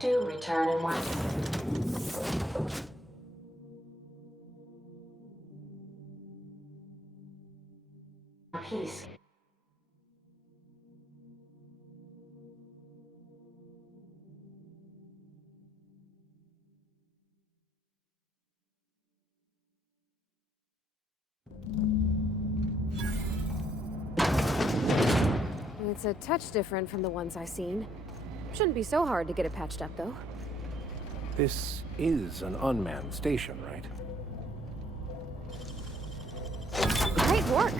To return in 1. Peace. It's a touch different from the ones I've seen. Shouldn't be so hard to get it patched up, though. This is an unmanned station, right? Great work!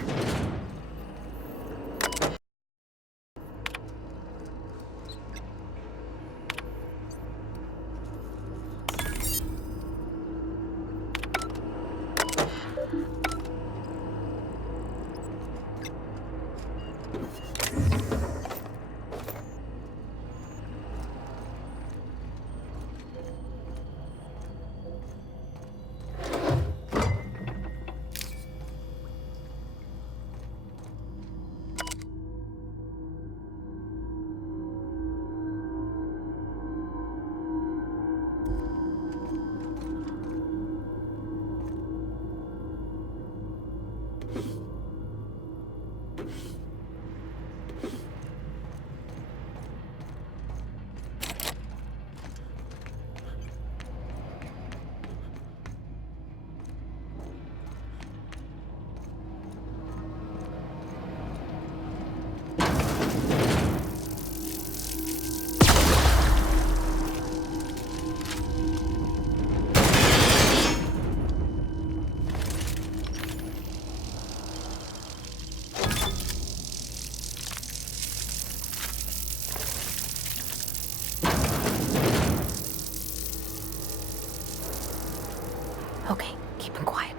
Okay, keep him quiet.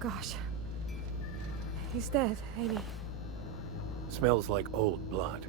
Gosh. He's dead, ain't he? Smells like old blood.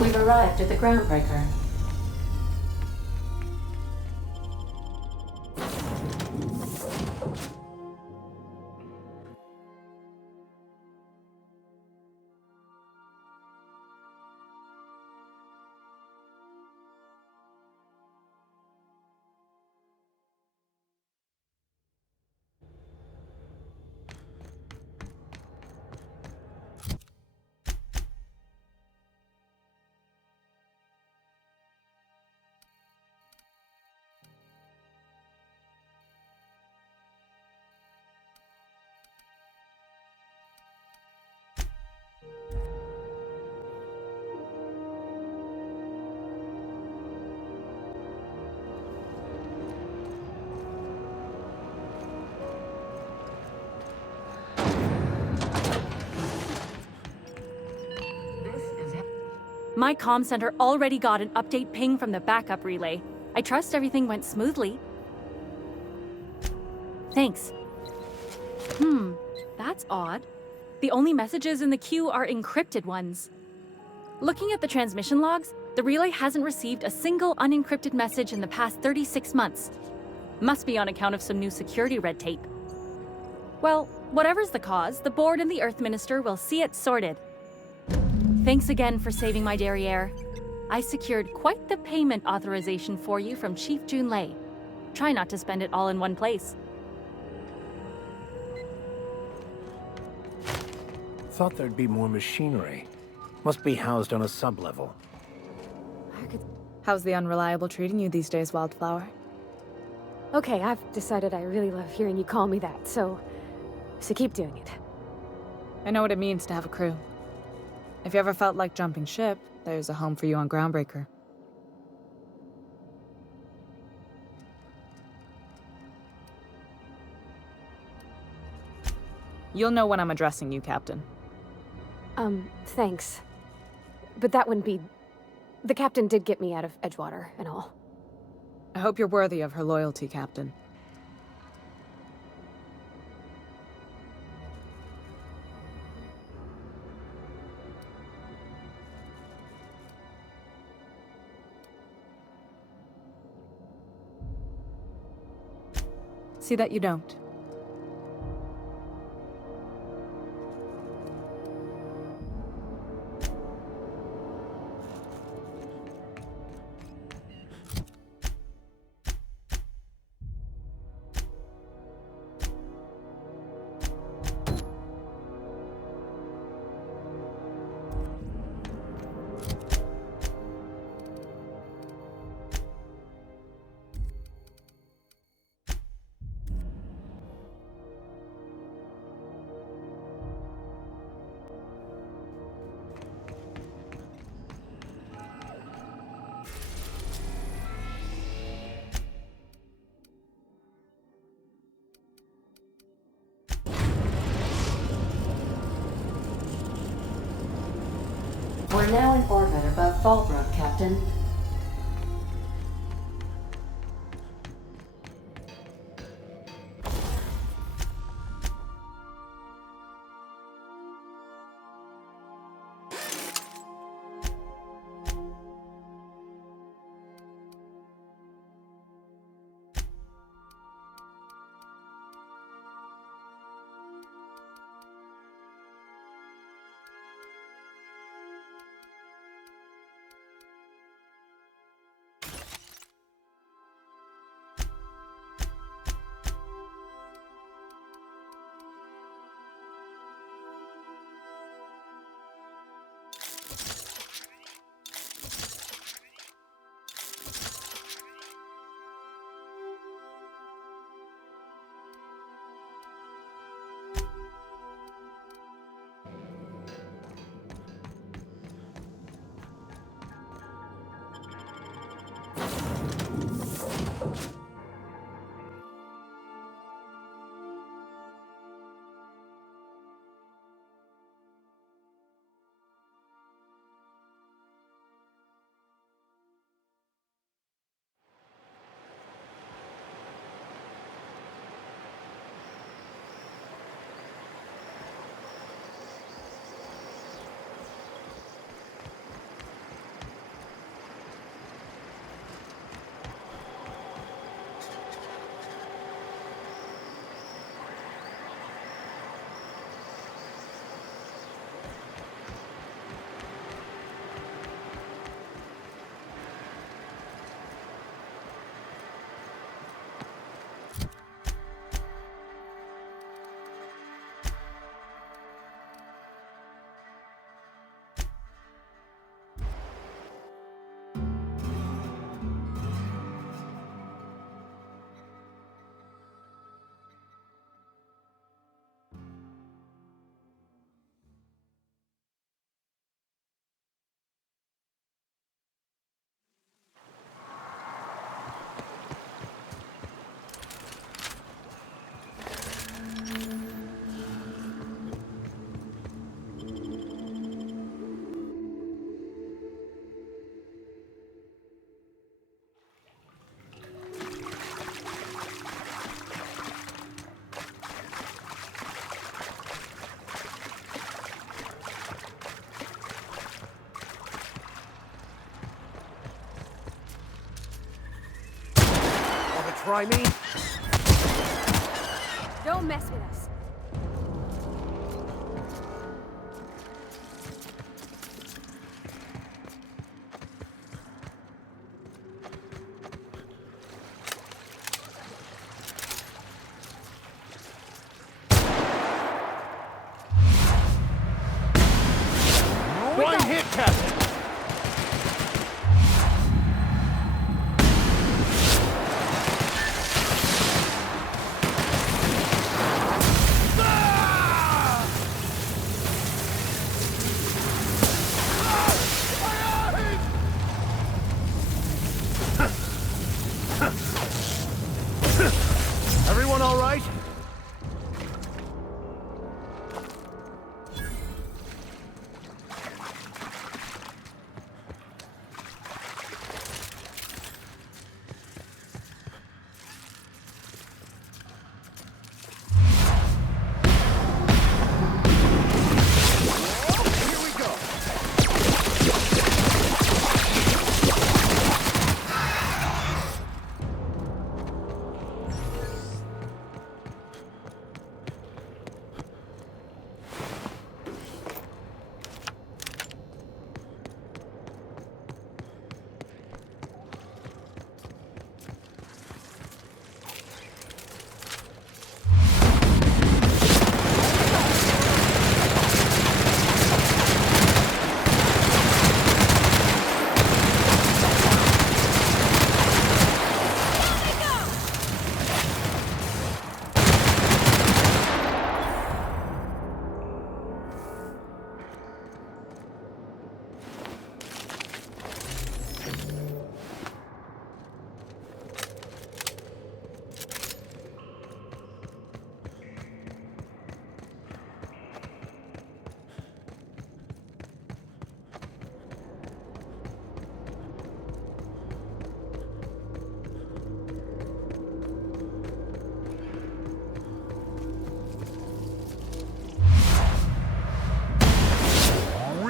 We've arrived at the groundbreaker. My comm center already got an update ping from the backup relay. I trust everything went smoothly. Thanks. That's odd. The only messages in the queue are encrypted ones. Looking at the transmission logs, the relay hasn't received a single unencrypted message in the past 36 months. Must be on account of some new security red tape. Well, whatever's the cause, the board and the Earth Minister will see it sorted. Thanks again for saving my derriere. I secured quite the payment authorization for you from Chief Junlei. Try not to spend it all in one place. Thought there'd be more machinery. Must be housed on a sub-level. How's the Unreliable treating you these days, Wildflower? Okay, I've decided I really love hearing you call me that, so keep doing it. I know what it means to have a crew. If you ever felt like jumping ship, there's a home for you on Groundbreaker. You'll know when I'm addressing you, Captain. Thanks. But that wouldn't be... The captain did get me out of Edgewater and all. I hope you're worthy of her loyalty, Captain. See that you don't. We're now in orbit above Fallbrook, Captain. try me? Don't mess with us. One hit, Captain! Everyone all right?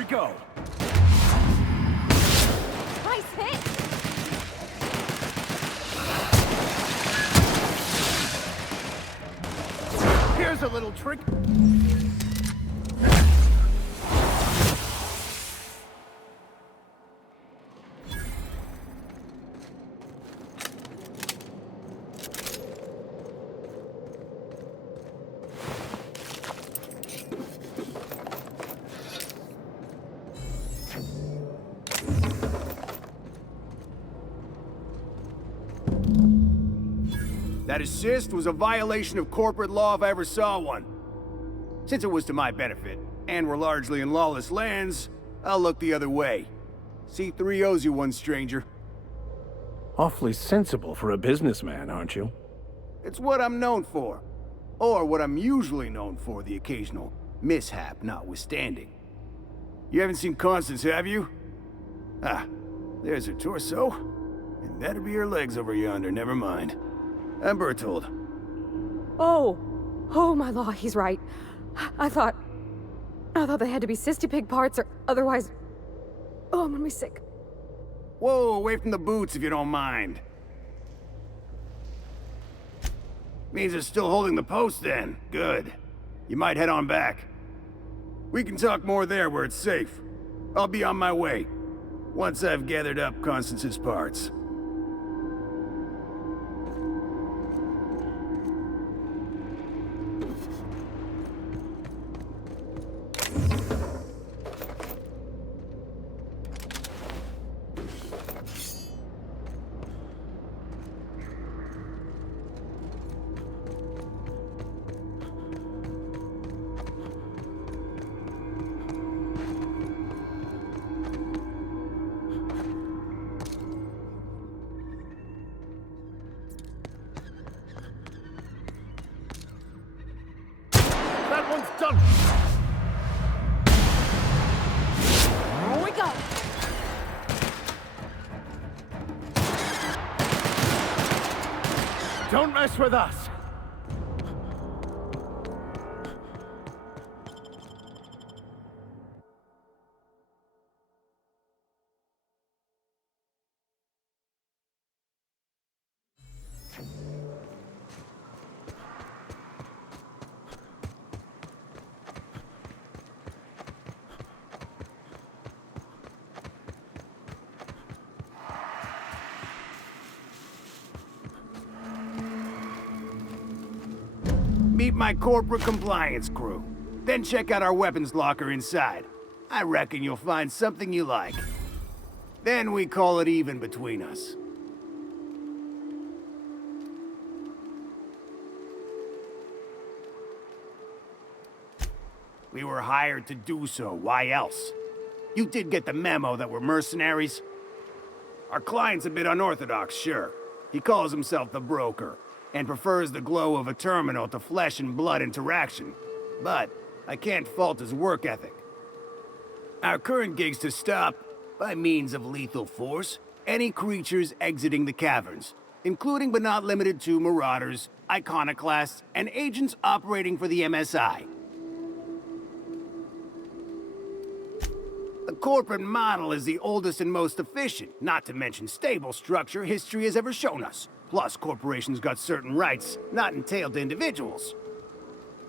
Go. Nice hit! Here's a little trick. That assist was a violation of corporate law if I ever saw one. Since it was to my benefit, and we're largely in lawless lands, I'll look the other way. C3 owes you one, stranger. Awfully sensible for a businessman, aren't you? It's what I'm known for. Or what I'm usually known for, the occasional mishap notwithstanding. You haven't seen Constance, have you? Ah, there's her torso. And that'll be her legs over yonder, never mind. I'm Bertold. Oh my law, he's right. I thought they had to be cysty pig parts or otherwise... Oh, I'm gonna be sick. Whoa, away from the boots if you don't mind. Means they're still holding the post then. Good. You might head on back. We can talk more there where it's safe. I'll be on my way. Once I've gathered up Constance's parts. That one's done! Here we go! Don't mess with us! Meet my corporate compliance crew. Then check out our weapons locker inside. I reckon you'll find something you like. Then we call it even between us. We were hired to do so, why else? You did get the memo that we're mercenaries? Our client's a bit unorthodox, sure. He calls himself the broker, and prefers the glow of a terminal to flesh and blood interaction. But I can't fault his work ethic. Our current gig's to stop, by means of lethal force, any creatures exiting the caverns, including but not limited to marauders, iconoclasts, and agents operating for the MSI. The corporate model is the oldest and most efficient, not to mention stable structure history has ever shown us. Plus, corporations got certain rights not entailed to individuals.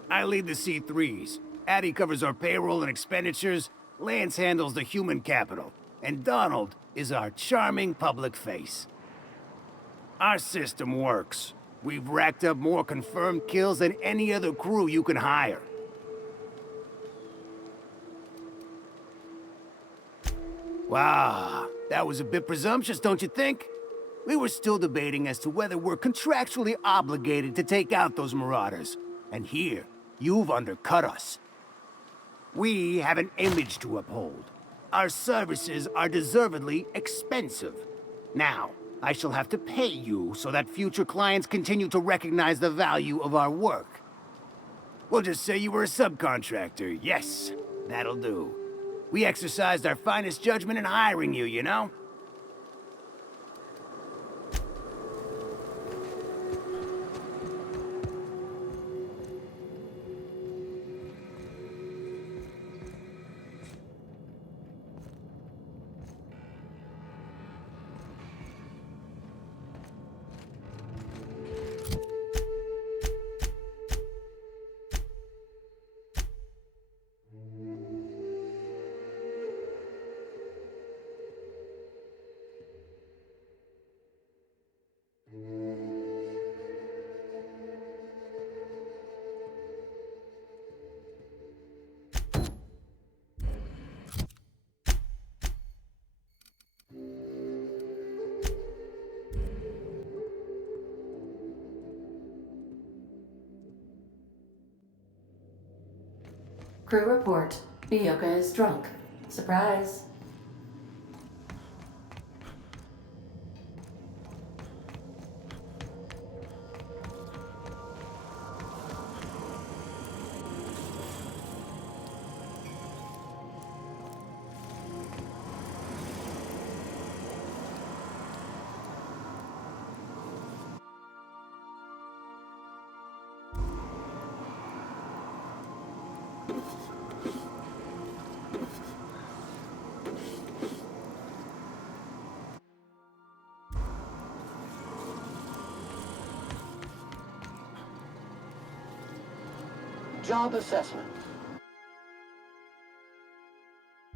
I lead the C3s. Addie covers our payroll and expenditures, Lance handles the human capital, and Donald is our charming public face. Our system works. We've racked up more confirmed kills than any other crew you can hire. Wow, that was a bit presumptuous, don't you think? We were still debating as to whether we're contractually obligated to take out those marauders. And here, you've undercut us. We have an image to uphold. Our services are deservedly expensive. Now, I shall have to pay you so that future clients continue to recognize the value of our work. We'll just say you were a subcontractor. Yes, that'll do. We exercised our finest judgment in hiring you, you know? Crew report. Bioka is drunk. Surprise. Job assessment.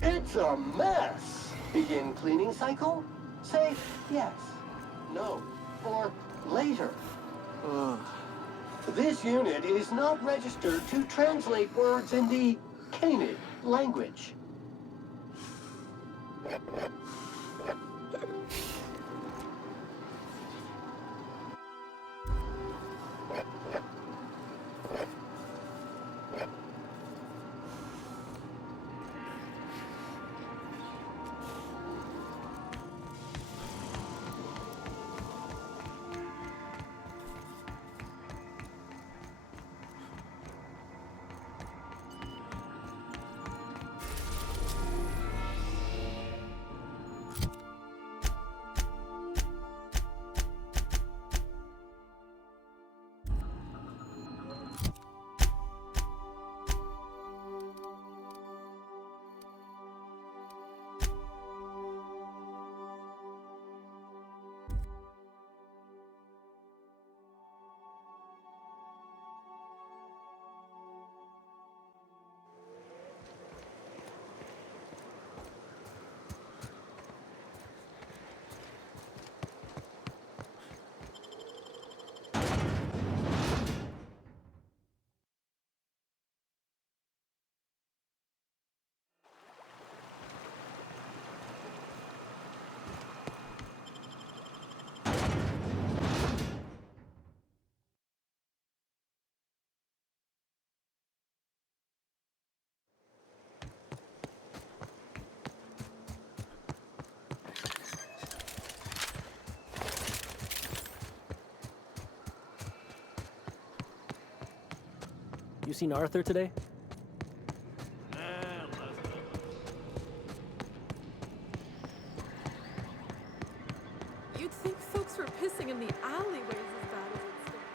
It's a mess. Begin cleaning cycle? Say yes, no, or later. This unit is not registered to translate words in the Canid language. You seen Arthur today? You'd think folks were pissing in the alleyways as bad as it stinks.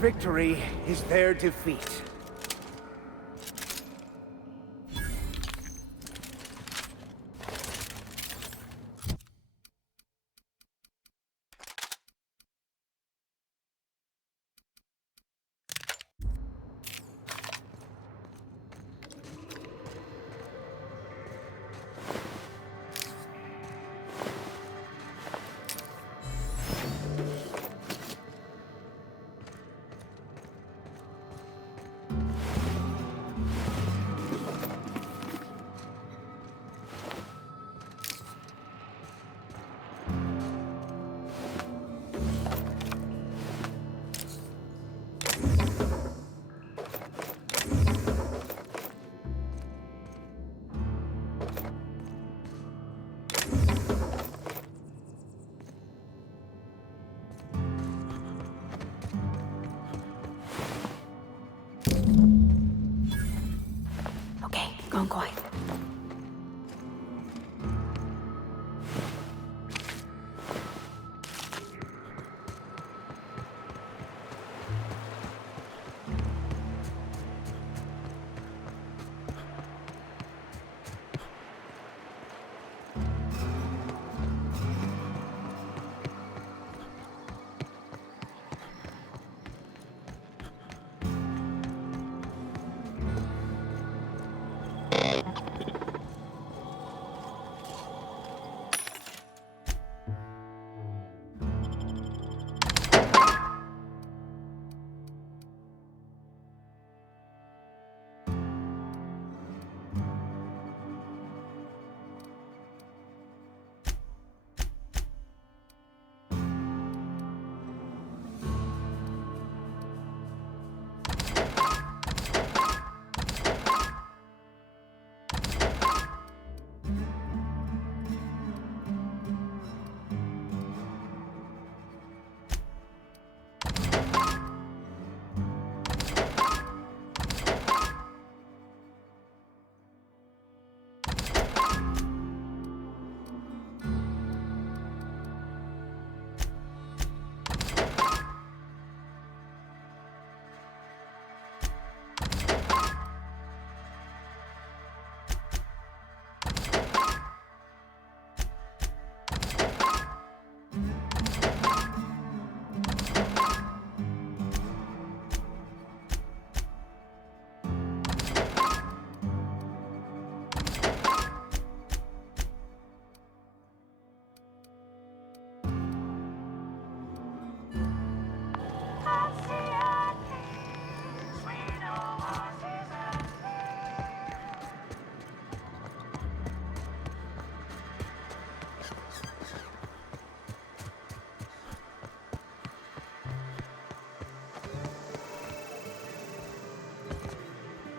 Victory is their defeat. Okay, gone quiet.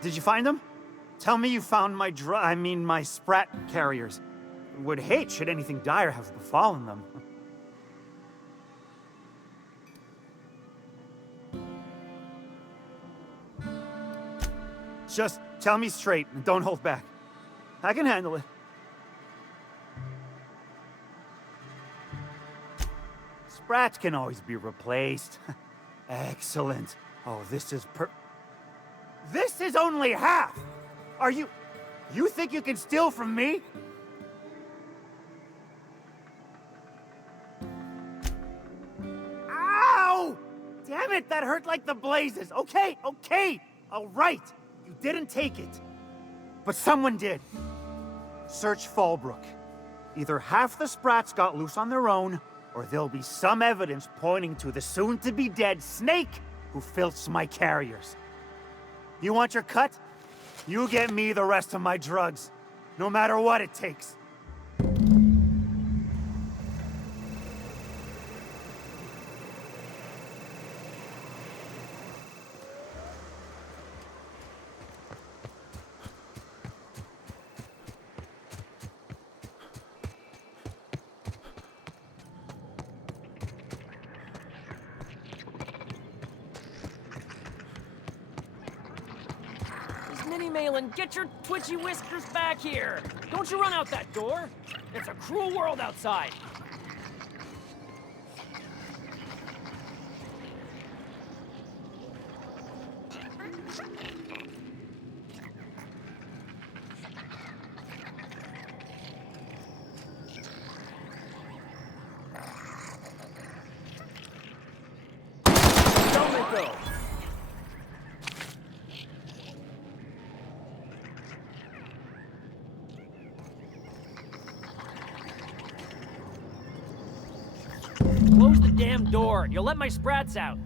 Did you find them? Tell me you found my my sprat carriers. Would hate should anything dire have befallen them. Just tell me straight and don't hold back. I can handle it. Sprats can always be replaced. Excellent. Oh, this is This is only half! Are you think you can steal from me? Ow! Damn it, that hurt like the blazes. Okay, all right. You didn't take it. But someone did. Search Fallbrook. Either half the Sprats got loose on their own, or there'll be some evidence pointing to the soon-to-be-dead snake who filched my carriers. You want your cut? You get me the rest of my drugs, no matter what it takes. Minnie Malin, get your twitchy whiskers back here! Don't you run out that door! It's a cruel world outside! Don't let go! Close the damn door. You'll let my sprats out.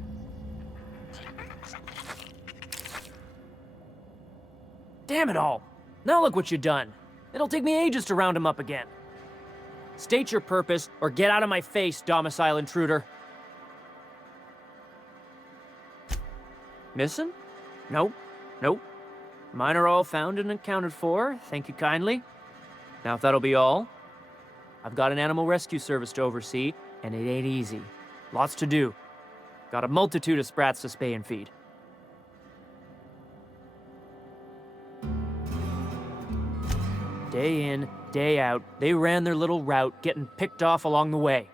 Damn it all. Now look what you've done. It'll take me ages to round him up again. State your purpose, or get out of my face, domicile intruder. Missing? Nope. Nope. Mine are all found and accounted for. Thank you kindly. Now if that'll be all, I've got an animal rescue service to oversee, and it ain't easy. Lots to do. Got a multitude of sprats to spay and feed. Day in, day out, they ran their little route, getting picked off along the way.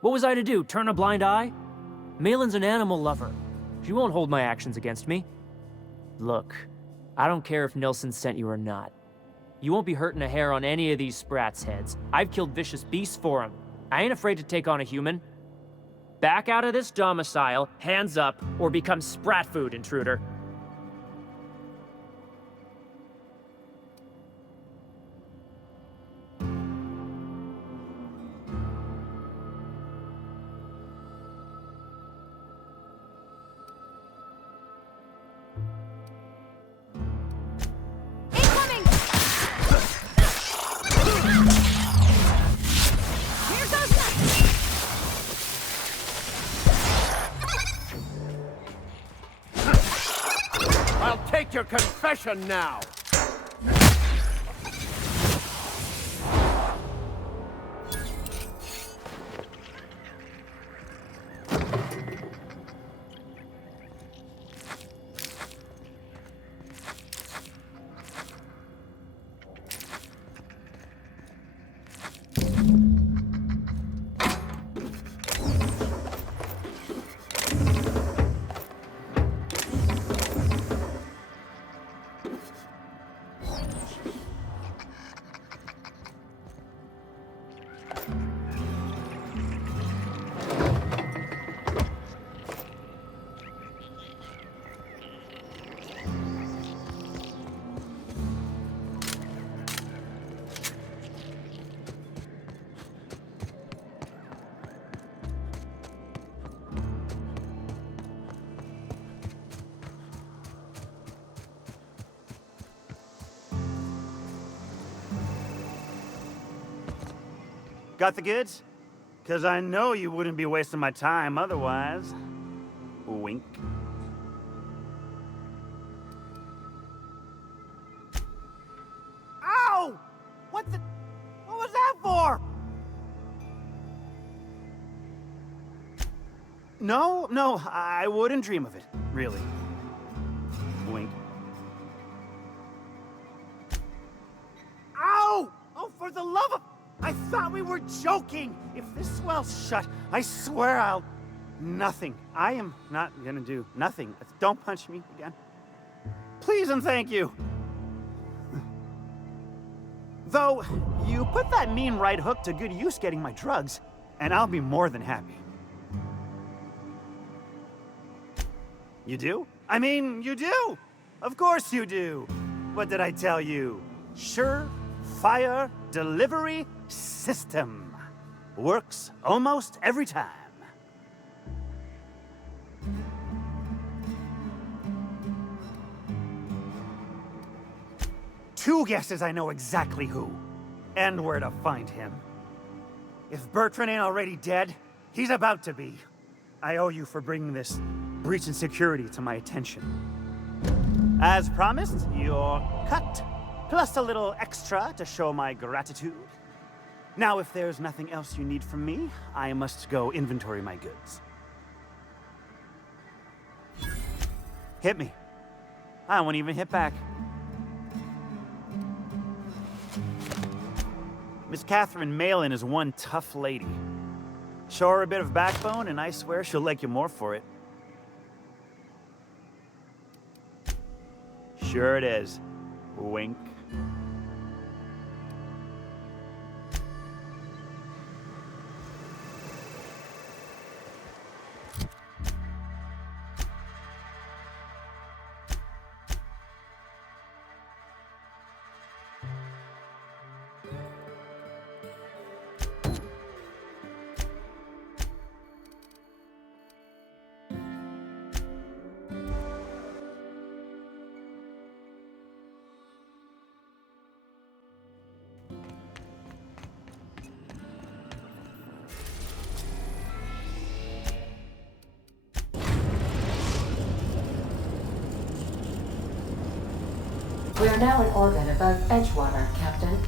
What was I to do, turn a blind eye? Malin's an animal lover. She won't hold my actions against me. Look, I don't care if Nilsson sent you or not. You won't be hurting a hair on any of these sprats' heads. I've killed vicious beasts for them. I ain't afraid to take on a human. Back out of this domicile, hands up, or become sprat food, intruder. Take your confession now! Got the goods? 'Cause I know you wouldn't be wasting my time otherwise. Wink. Ow! What was that for? No, I wouldn't dream of it, really. Wink. Ow! Oh, for the love of... I thought we were joking! If this swell's shut, I swear I'll... Nothing. I am not gonna do nothing. Don't punch me again. Please and thank you. Though, you put that mean right hook to good use getting my drugs, and I'll be more than happy. You do? I mean, you do! Of course you do! What did I tell you? Sure-fire delivery system. Works almost every time. 2 guesses I know exactly who. And where to find him. If Bertrand ain't already dead, he's about to be. I owe you for bringing this breach in security to my attention. As promised, you're cut. Plus a little extra to show my gratitude. Now, if there's nothing else you need from me, I must go inventory my goods. Hit me. I won't even hit back. Miss Catherine Malin is one tough lady. Show her a bit of backbone, and I swear she'll like you more for it. Sure it is. Wink. We are now in orbit above Edgewater, Captain.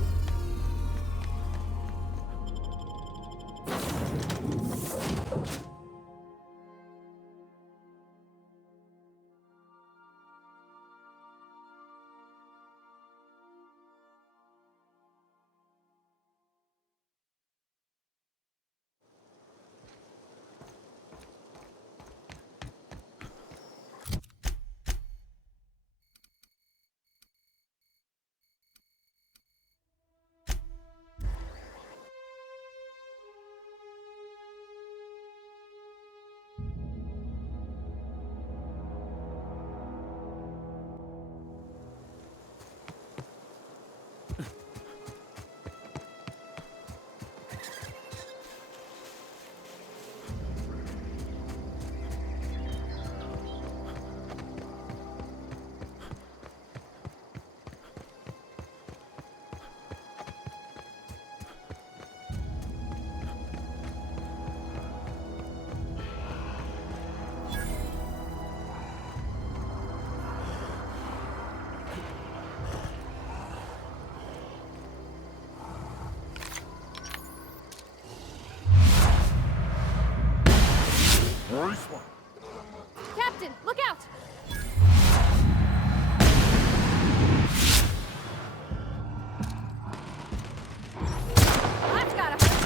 Captain, look out! That's gotta hurt.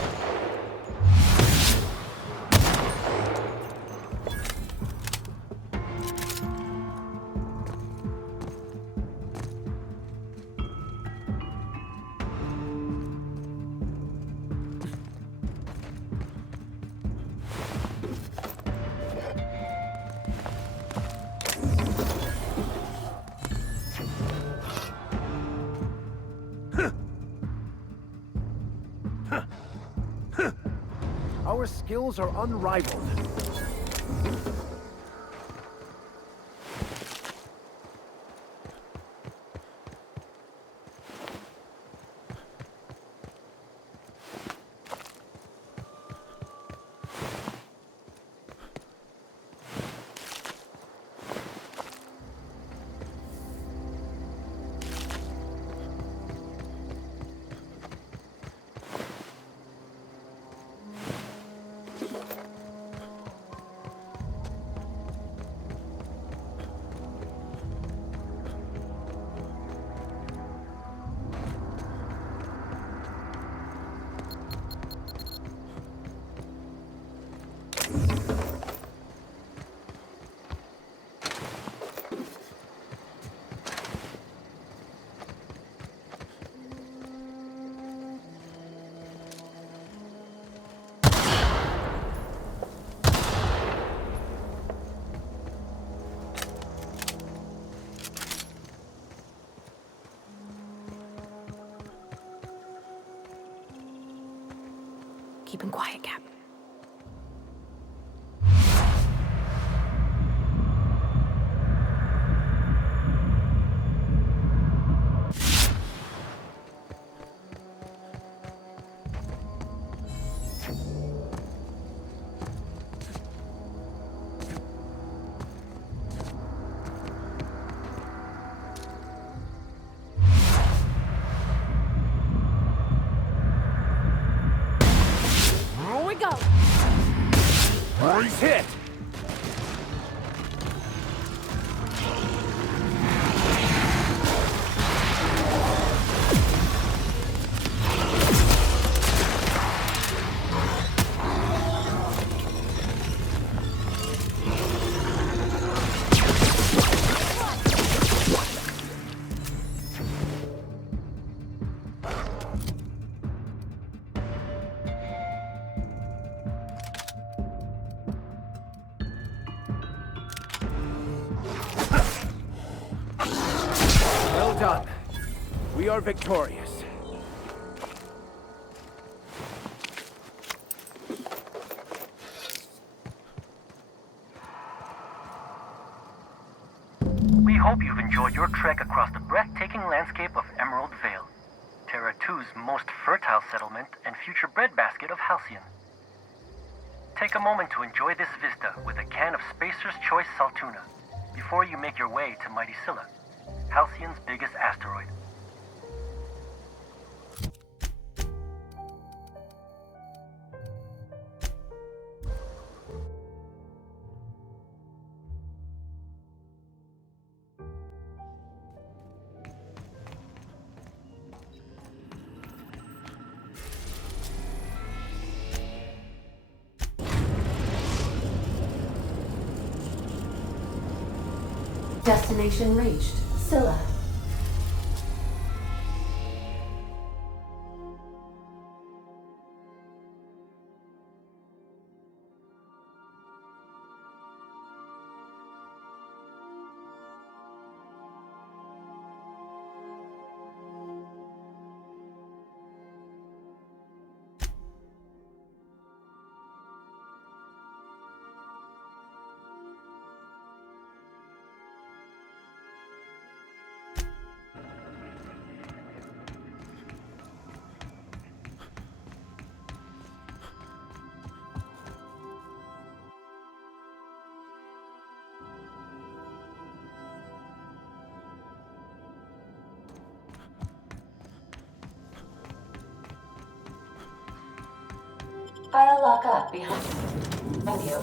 Our skills are unrivaled. Keep him quiet, Cap. we go! He's hit! Well done. We are victorious. We hope you've enjoyed your trek across the breathtaking landscape of Emerald Vale, Terra 2's most fertile settlement and future breadbasket of Halcyon. Take a moment to enjoy this vista with a can of Spacer's Choice Saltuna before you make your way to Mighty Scylla, Halcyon's biggest asteroid. Destination reached. Scylla. I'll lock up behind you.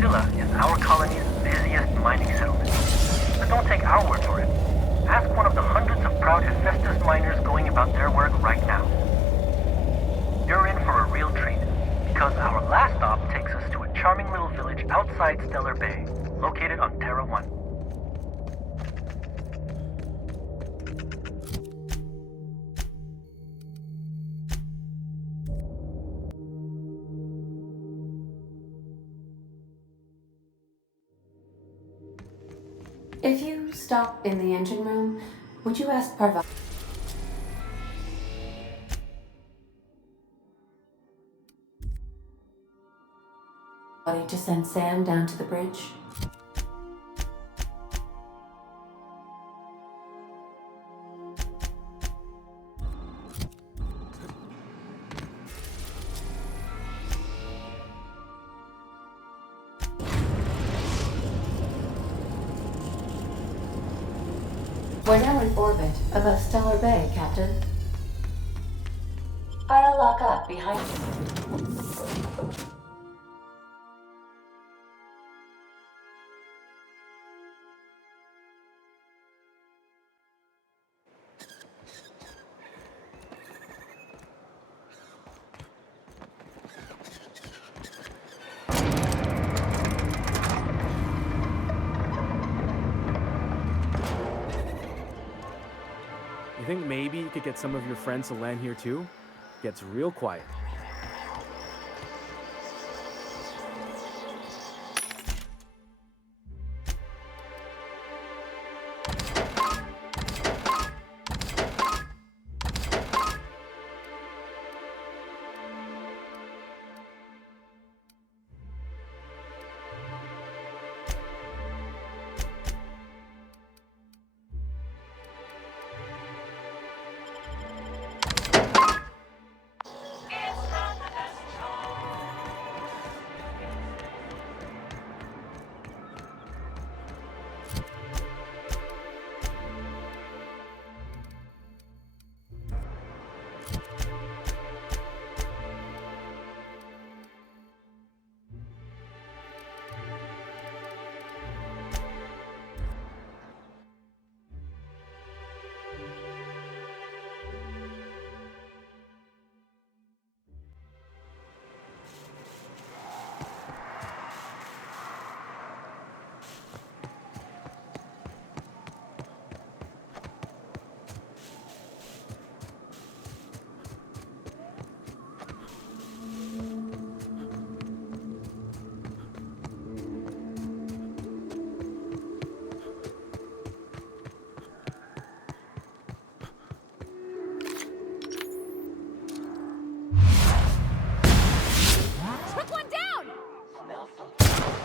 Scylla is our colony's busiest mining settlement. But don't take our word for it. Ask one of the hundreds of proud Hephaestus miners going about their work right now. You're in for a real treat, because our last stop takes us to a charming little village outside Stellar Bay, located on Terra 1. If you stop in the engine room, would you ask Parvati to send Sam down to the bridge? We're now in orbit above Stellar Bay, Captain. I'll lock up behind you. think maybe you could get some of your friends to land here too? Gets real quiet.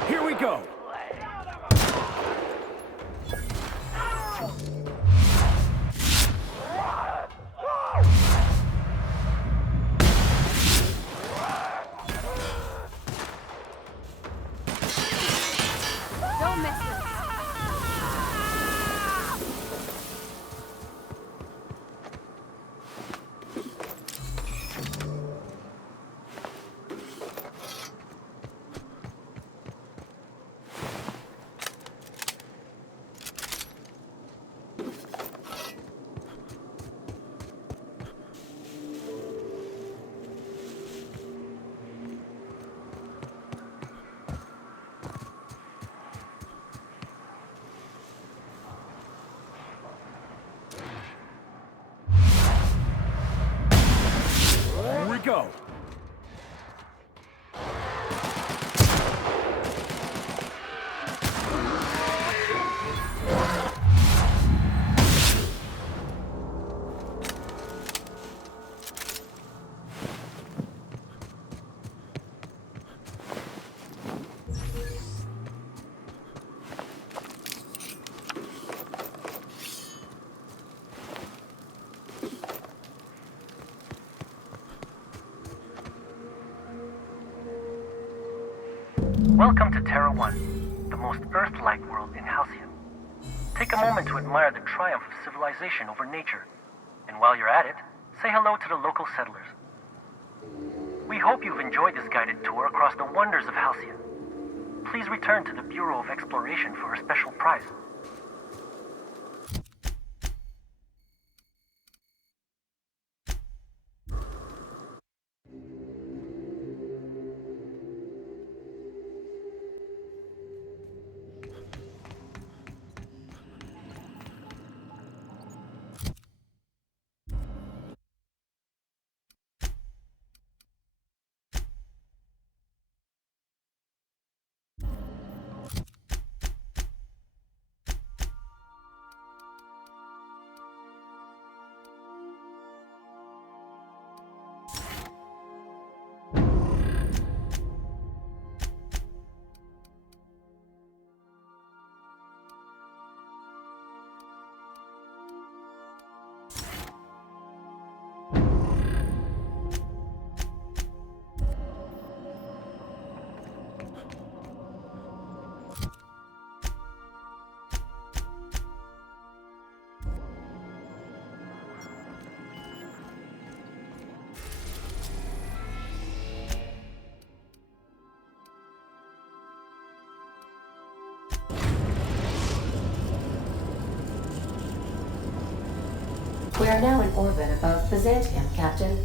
Here we go! Don't miss this. Here we go. Welcome to Terra 1, the most Earth-like world in Halcyon. Take a moment to admire the triumph of civilization over nature. And while you're at it, say hello to the local settlers. We hope you've enjoyed this guided tour across the wonders of Halcyon. Please return to the Bureau of Exploration for a special prize. We are now in orbit above Byzantium, Captain.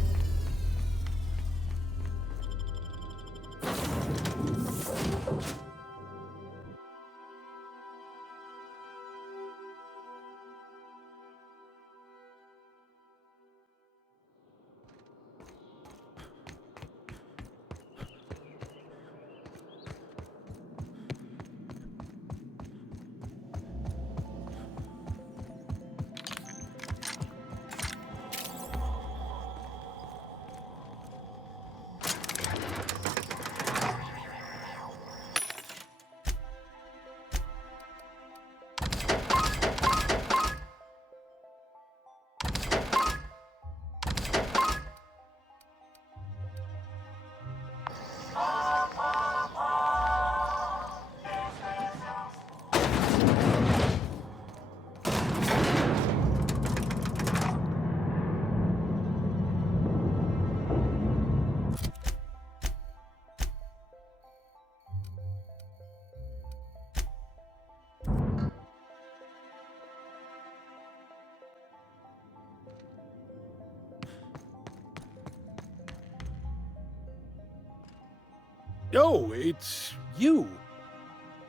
Oh, it's you.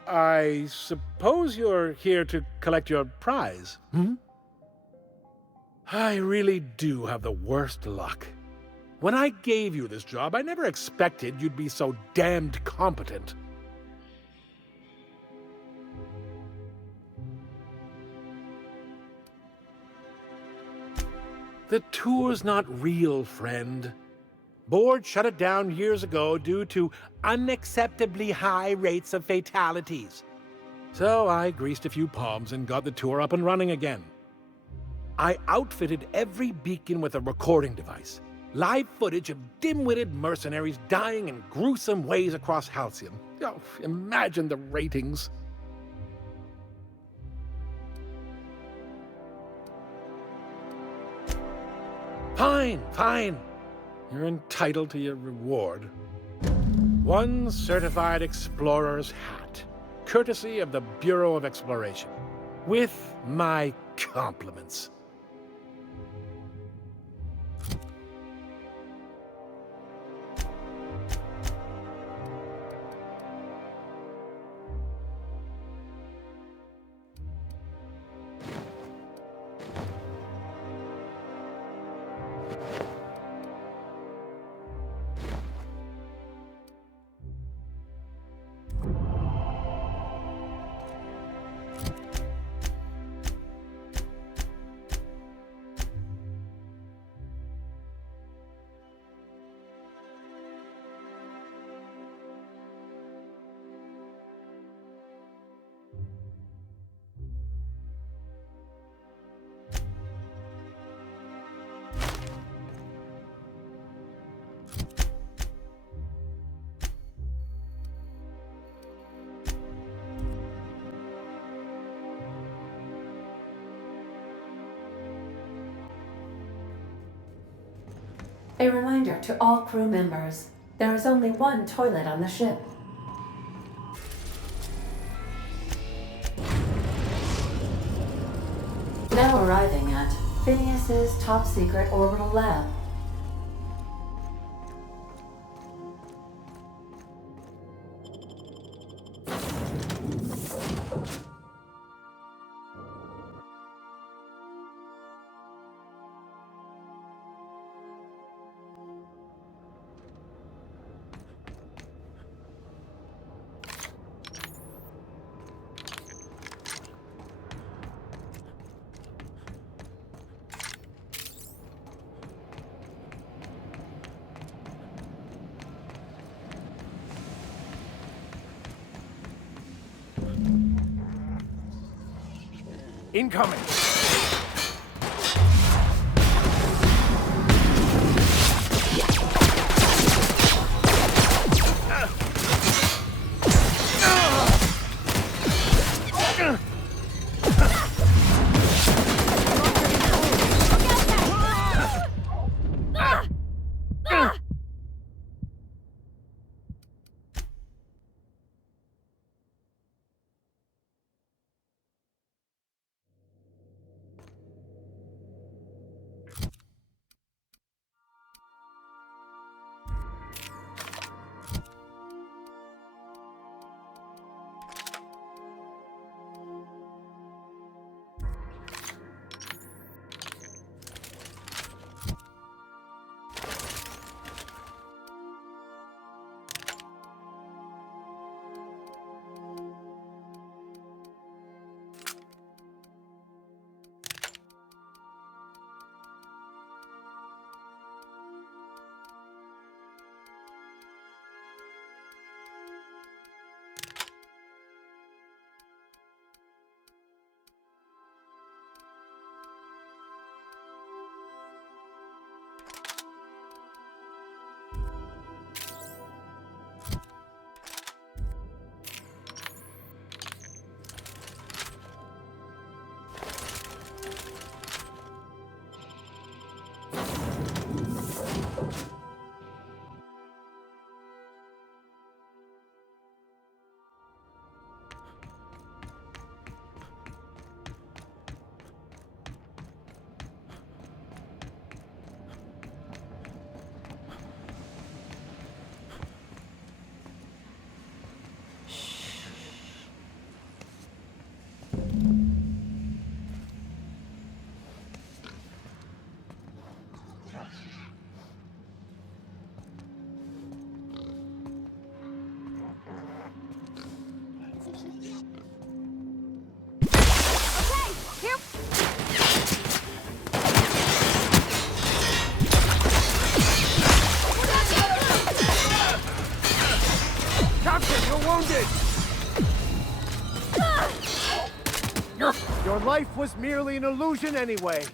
I suppose you're here to collect your prize, hmm? I really do have the worst luck. When I gave you this job, I never expected you'd be so damned competent. The tour's not real, friend. Board shut it down years ago due to unacceptably high rates of fatalities. So I greased a few palms and got the tour up and running again. I outfitted every beacon with a recording device. Live footage of dim-witted mercenaries dying in gruesome ways across Halcyon. Oh, imagine the ratings. Fine, fine. You're entitled to your reward. One certified explorer's hat, courtesy of the Bureau of Exploration, with my compliments. A reminder to all crew members, there is only one toilet on the ship. Now arriving at Phineas's top secret orbital lab. Incoming! Here. Captain, you're wounded! Your life was merely an illusion anyway.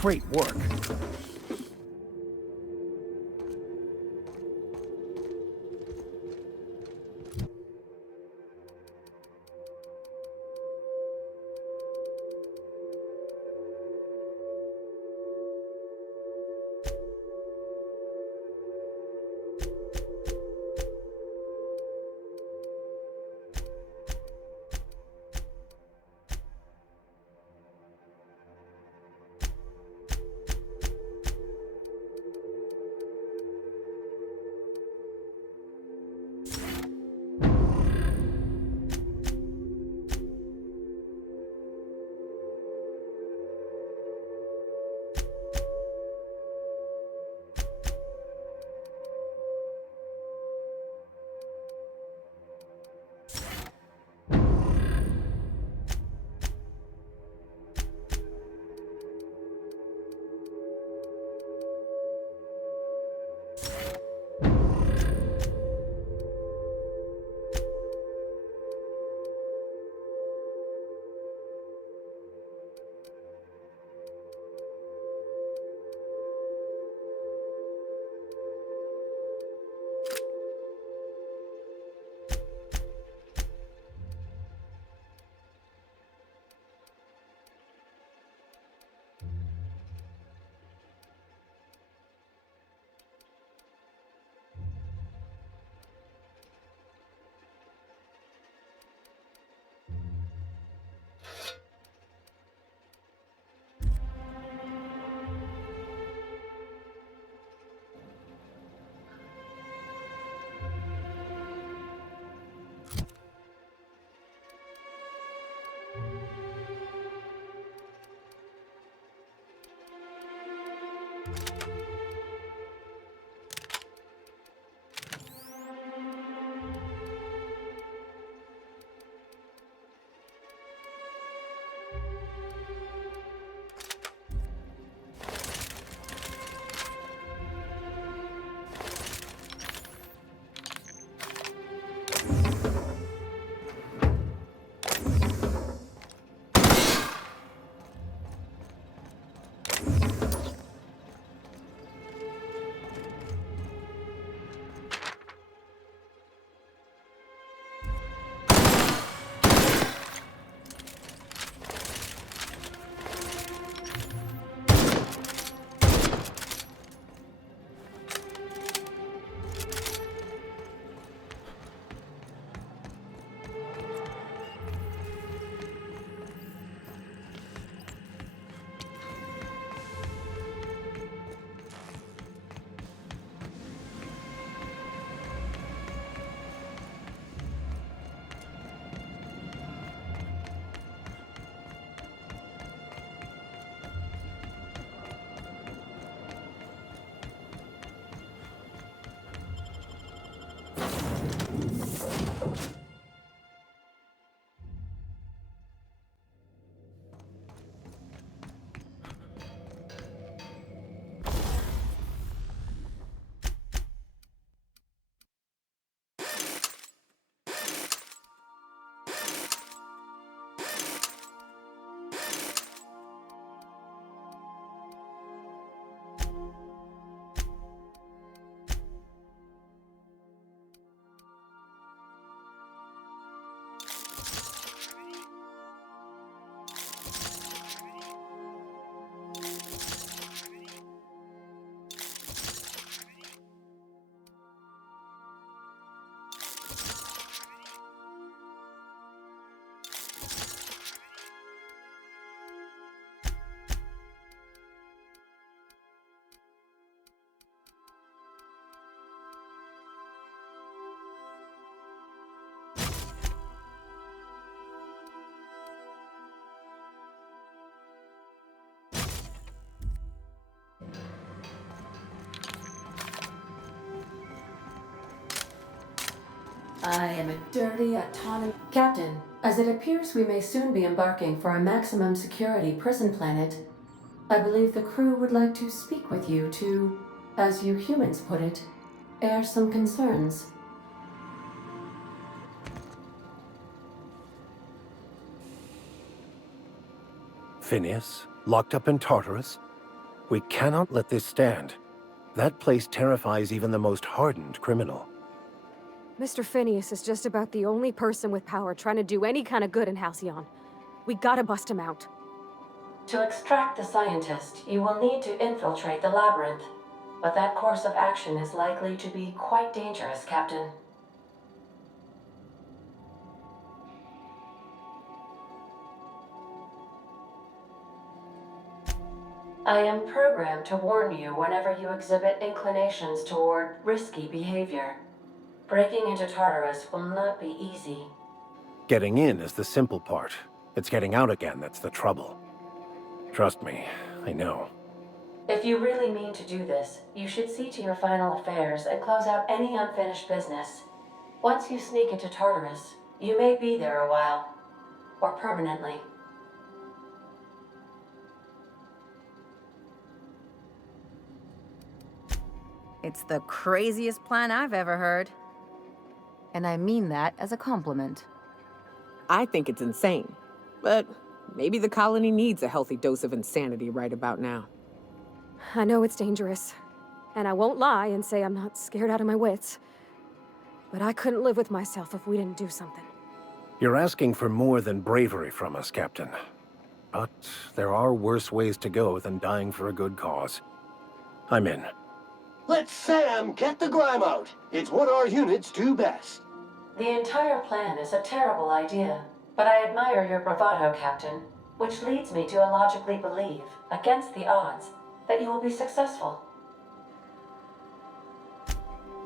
Great work. I am a dirty, autonomous... Captain, as it appears we may soon be embarking for a maximum security prison planet, I believe the crew would like to speak with you to, as you humans put it, air some concerns. Phineas, locked up in Tartarus? We cannot let this stand. That place terrifies even the most hardened criminal. Mr. Phineas is just about the only person with power trying to do any kind of good in Halcyon. We gotta bust him out. To extract the scientist, you will need to infiltrate the labyrinth. But that course of action is likely to be quite dangerous, Captain. I am programmed to warn you whenever you exhibit inclinations toward risky behavior. Breaking into Tartarus will not be easy. Getting in is the simple part. It's getting out again that's the trouble. Trust me, I know. If you really mean to do this, you should see to your final affairs and close out any unfinished business. Once you sneak into Tartarus, you may be there a while. Or permanently. It's the craziest plan I've ever heard. And I mean that as a compliment. I think it's insane. But maybe the colony needs a healthy dose of insanity right about now. I know it's dangerous. And I won't lie and say I'm not scared out of my wits. But I couldn't live with myself if we didn't do something. You're asking for more than bravery from us, Captain. But there are worse ways to go than dying for a good cause. I'm in. Let Sam get the grime out. It's what our units do best. The entire plan is a terrible idea, but I admire your bravado, Captain, which leads me to illogically believe, against the odds, that you will be successful.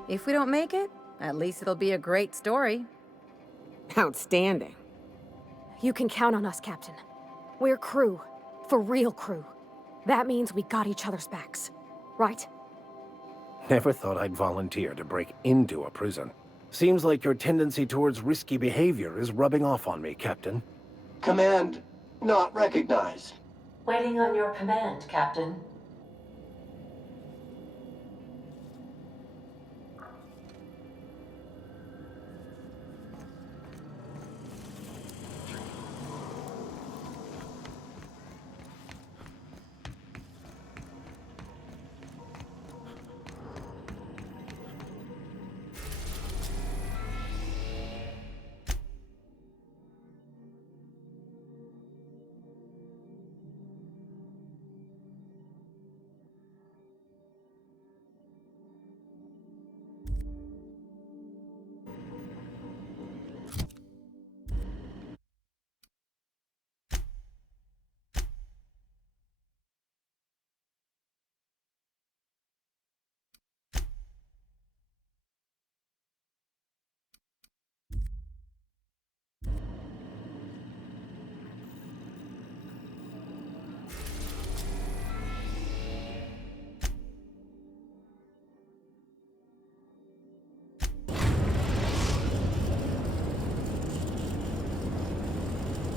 If we don't make it, at least it'll be a great story. Outstanding. You can count on us, Captain. We're crew. For real crew. That means we got each other's backs. Right? Never thought I'd volunteer to break into a prison. Seems like your tendency towards risky behavior is rubbing off on me, Captain. Command not recognized. Waiting on your command, Captain.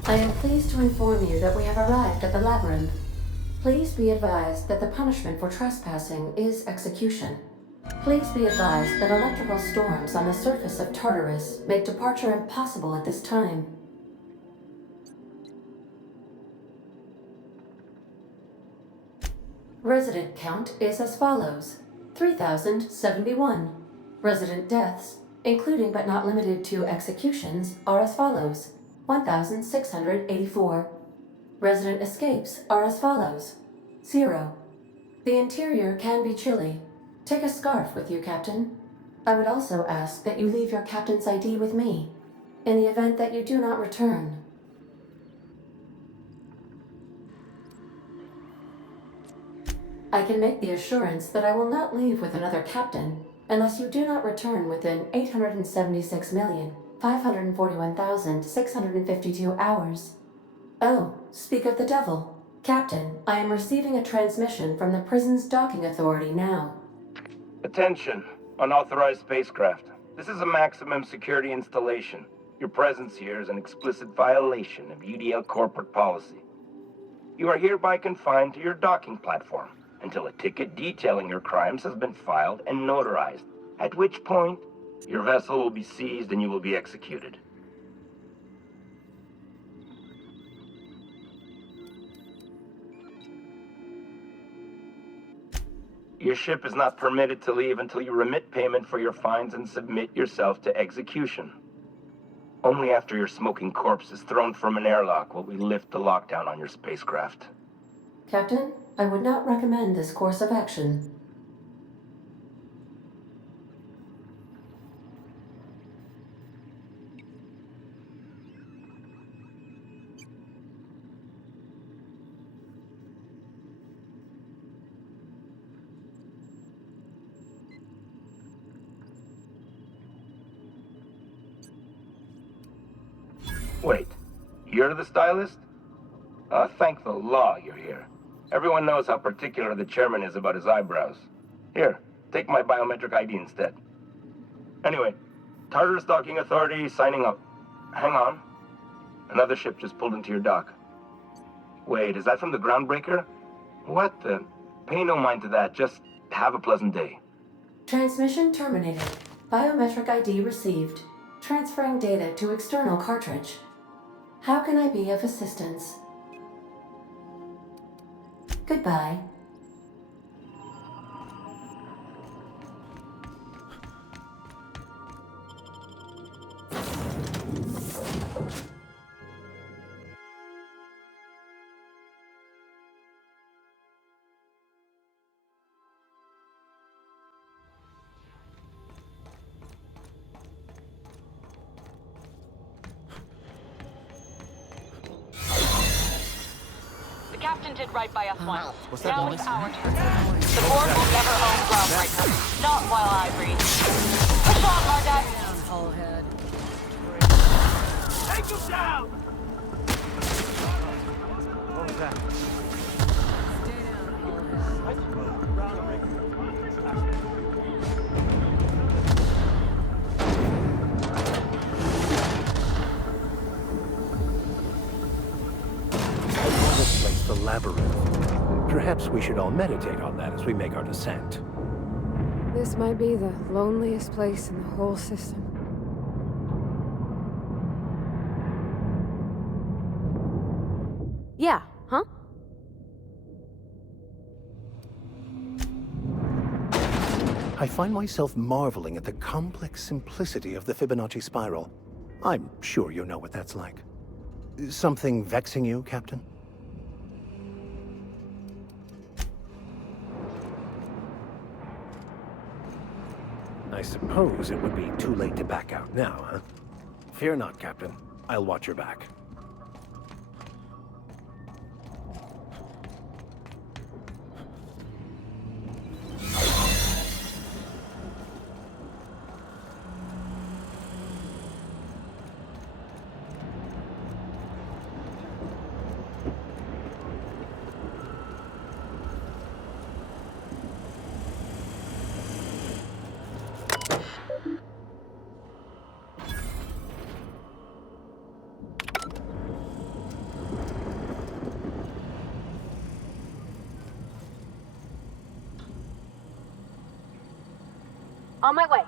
I am pleased to inform you that we have arrived at the labyrinth. Please be advised that the punishment for trespassing is execution. Please be advised that electrical storms on the surface of Tartarus make departure impossible at this time. Resident count is as follows: 3,071. Resident deaths, including but not limited to executions, are as follows: 1,684. Resident escapes are as follows: 0. The interior can be chilly. Take a scarf with you, Captain. I would also ask that you leave your captain's ID with me, in the event that you do not return. I can make the assurance that I will not leave with another captain unless you do not return within 876,541,652 hours. Oh, speak of the devil. Captain, I am receiving a transmission from the prison's docking authority now. Attention, unauthorized spacecraft. This is a maximum security installation. Your presence here is an explicit violation of UDL corporate policy. You are hereby confined to your docking platform until a ticket detailing your crimes has been filed and notarized, at which point your vessel will be seized and you will be executed. Your ship is not permitted to leave until you remit payment for your fines and submit yourself to execution. Only after your smoking corpse is thrown from an airlock will we lift the lockdown on your spacecraft. Captain, I would not recommend this course of action. Wait, you're the stylist? Thank the law you're here. Everyone knows how particular the chairman is about his eyebrows. Here, take my biometric ID instead. Anyway, Tartarus Docking Authority signing up. Hang on. Another ship just pulled into your dock. Wait, is that from the Groundbreaker? What the? Pay no mind to that, just have a pleasant day. Transmission terminated. Biometric ID received. Transferring data to external cartridge. How can I be of assistance? Goodbye. The captain did right by us once. What's that Now noise? it's our turn. The board will never own Groundbreaker. Not while I breathe. Push on, Mardak. Hullhead. Take him down! What was that? This place, the labyrinth. Perhaps we should all meditate on that as we make our descent. This might be the loneliest place in the whole system. Yeah, huh? I find myself marveling at the complex simplicity of the Fibonacci spiral. I'm sure you know what that's like. Something vexing you, Captain? I suppose it would be too late to back out now, huh? Fear not, Captain. I'll watch your back. On my way.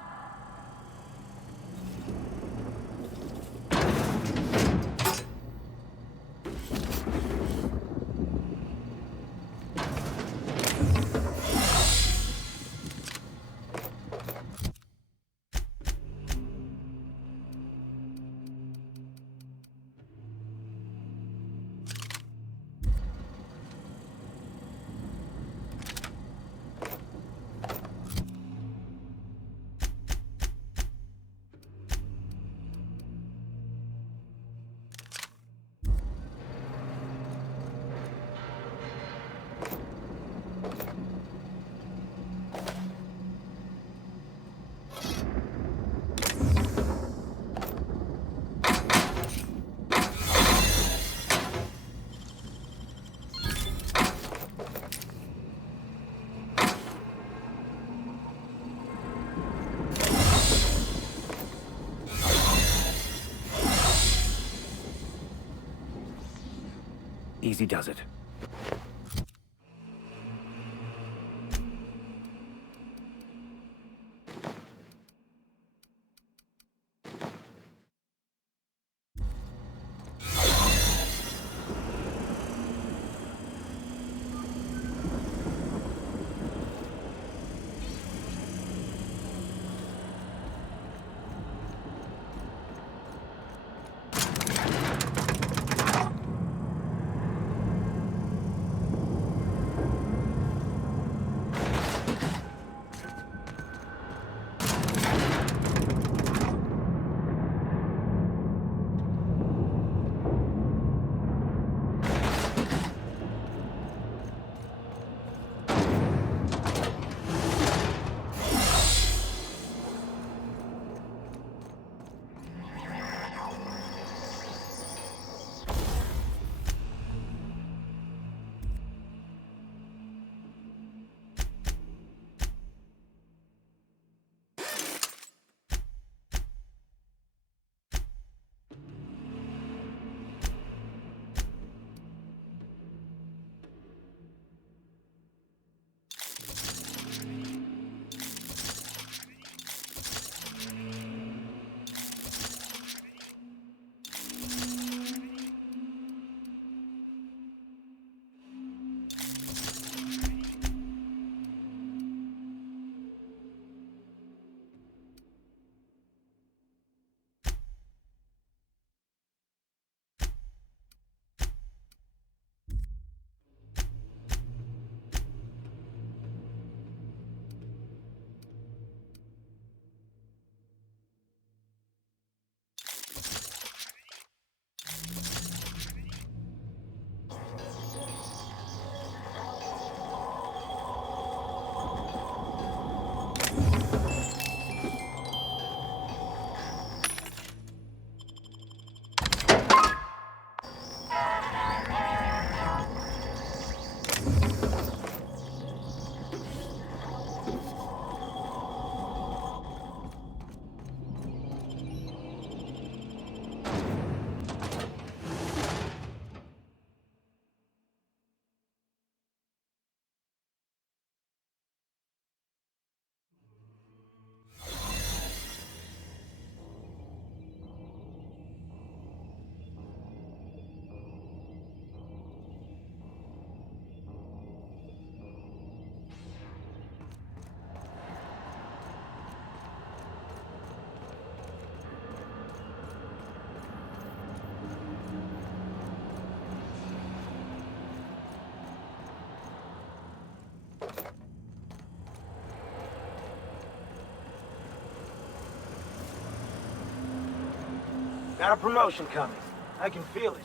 Easy does it. Got a promotion coming. I can feel it.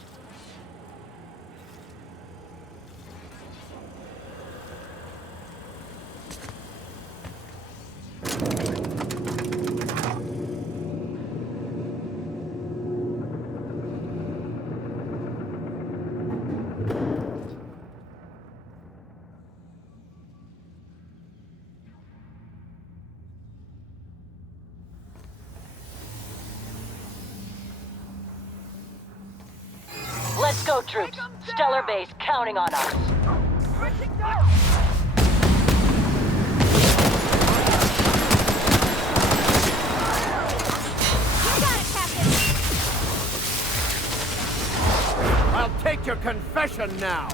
Let's go, troops. Stellar Base counting on us. I'll take your confession now.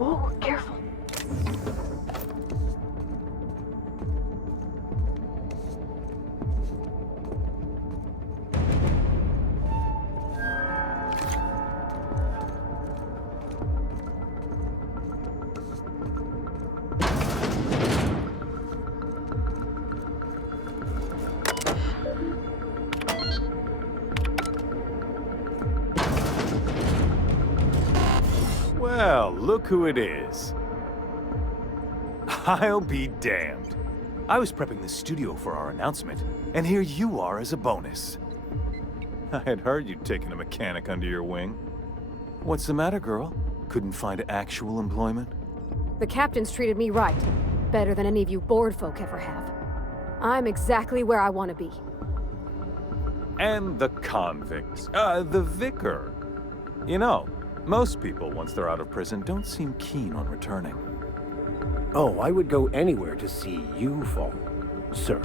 Oh, careful. Well, look who it is. I'll be damned. I was prepping the studio for our announcement, and here you are as a bonus. I had heard you'd taken a mechanic under your wing. What's the matter, girl? Couldn't find actual employment? The captain's treated me right. Better than any of you bored folk ever have. I'm exactly where I want to be. And the convicts. The vicar. You know, most people, once they're out of prison, don't seem keen on returning. Oh, I would go anywhere to see you fall, sir.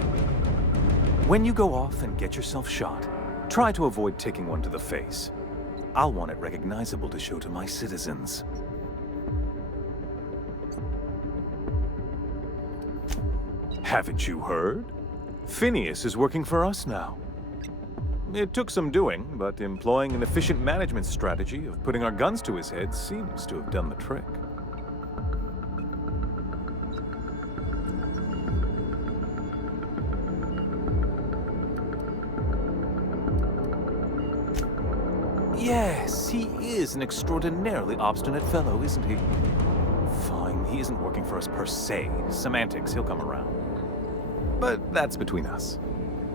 When you go off and get yourself shot, try to avoid taking one to the face. I'll want it recognizable to show to my citizens. Haven't you heard? Phineas is working for us now. It took some doing, but employing an efficient management strategy of putting our guns to his head seems to have done the trick. Yes, he is an extraordinarily obstinate fellow, isn't he? Fine, he isn't working for us per se. Semantics, he'll come around. But that's between us.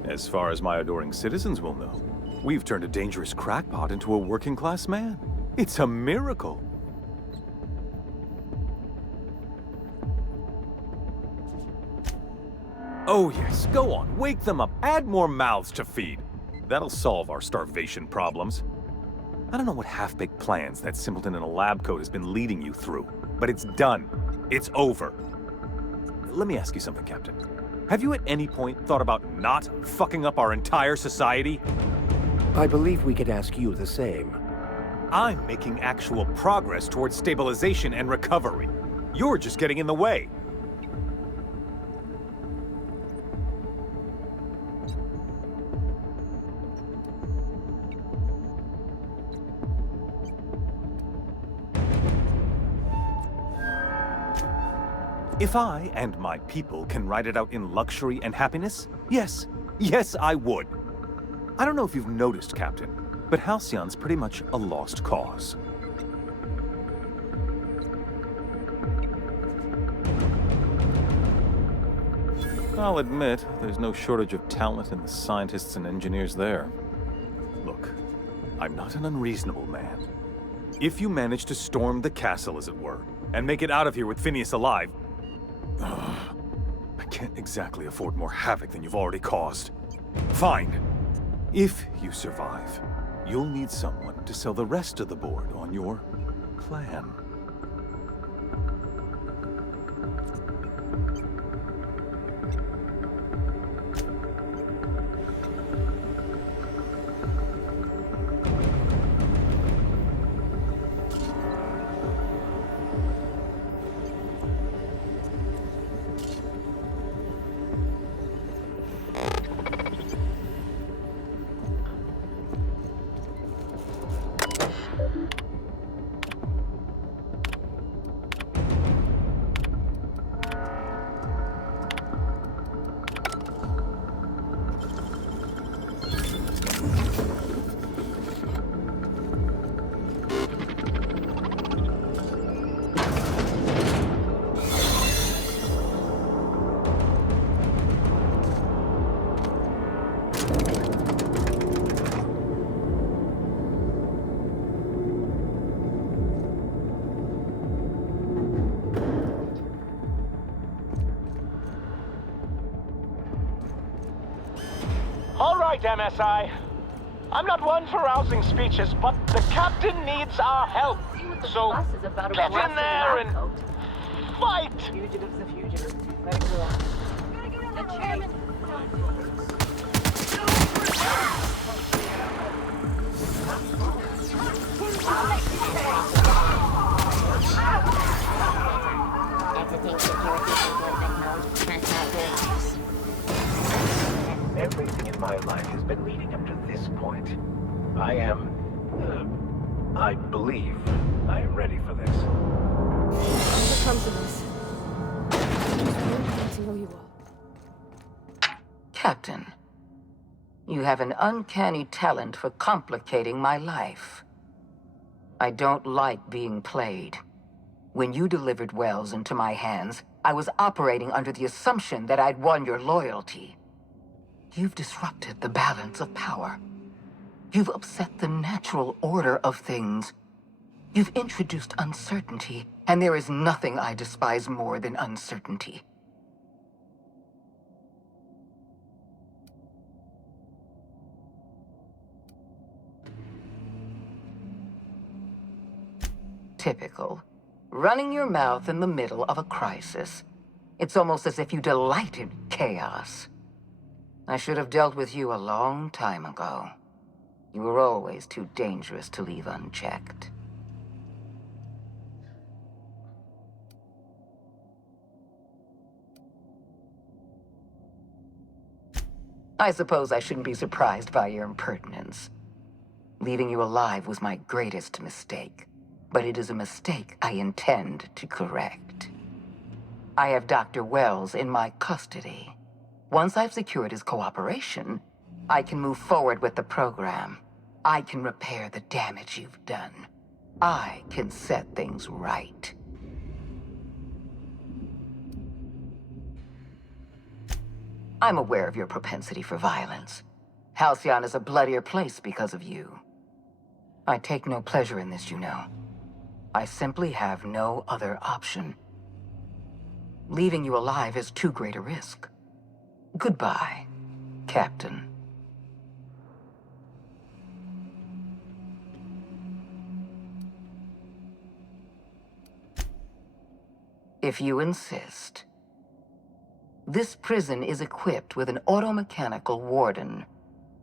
As far as my adoring citizens will know, we've turned a dangerous crackpot into a working-class man. It's a miracle. Oh yes, go on, wake them up, add more mouths to feed. That'll solve our starvation problems. I don't know what half-baked plans that simpleton in a lab coat has been leading you through, but it's done. It's over. Let me ask you something, Captain. Have you at any point thought about not fucking up our entire society? I believe we could ask you the same. I'm making actual progress towards stabilization and recovery. You're just getting in the way. If I and my people can ride it out in luxury and happiness, yes, I would. I don't know if you've noticed, Captain, but Halcyon's pretty much a lost cause. I'll admit, there's no shortage of talent in the scientists and engineers there. Look, I'm not an unreasonable man. If you manage to storm the castle, as it were, and make it out of here with Phineas alive, I can't exactly afford more havoc than you've already caused. Fine. If you survive, you'll need someone to sell the rest of the board on your plan. All right, MSI. I'm not one for rousing speeches, but the captain needs our help. So get in there and fight! Fugitive's a fugitive. Let it go. The chairman. Exiting security containment mode. Transfer. Everything in my life has been leading up to this point. I believe I am ready for this. If it comes to this, I just really need to know you all. Captain, you have an uncanny talent for complicating my life. I don't like being played. When you delivered Wells into my hands, I was operating under the assumption that I'd won your loyalty. You've disrupted the balance of power. You've upset the natural order of things. You've introduced uncertainty, and there is nothing I despise more than uncertainty. Typical. Running your mouth in the middle of a crisis. It's almost as if you delight in chaos. I should have dealt with you a long time ago. You were always too dangerous to leave unchecked. I suppose I shouldn't be surprised by your impertinence. Leaving you alive was my greatest mistake, but it is a mistake I intend to correct. I have Dr. Wells in my custody. Once I've secured his cooperation, I can move forward with the program. I can repair the damage you've done. I can set things right. I'm aware of your propensity for violence. Halcyon is a bloodier place because of you. I take no pleasure in this, you know. I simply have no other option. Leaving you alive is too great a risk. Goodbye, Captain. If you insist. This prison is equipped with an automechanical warden.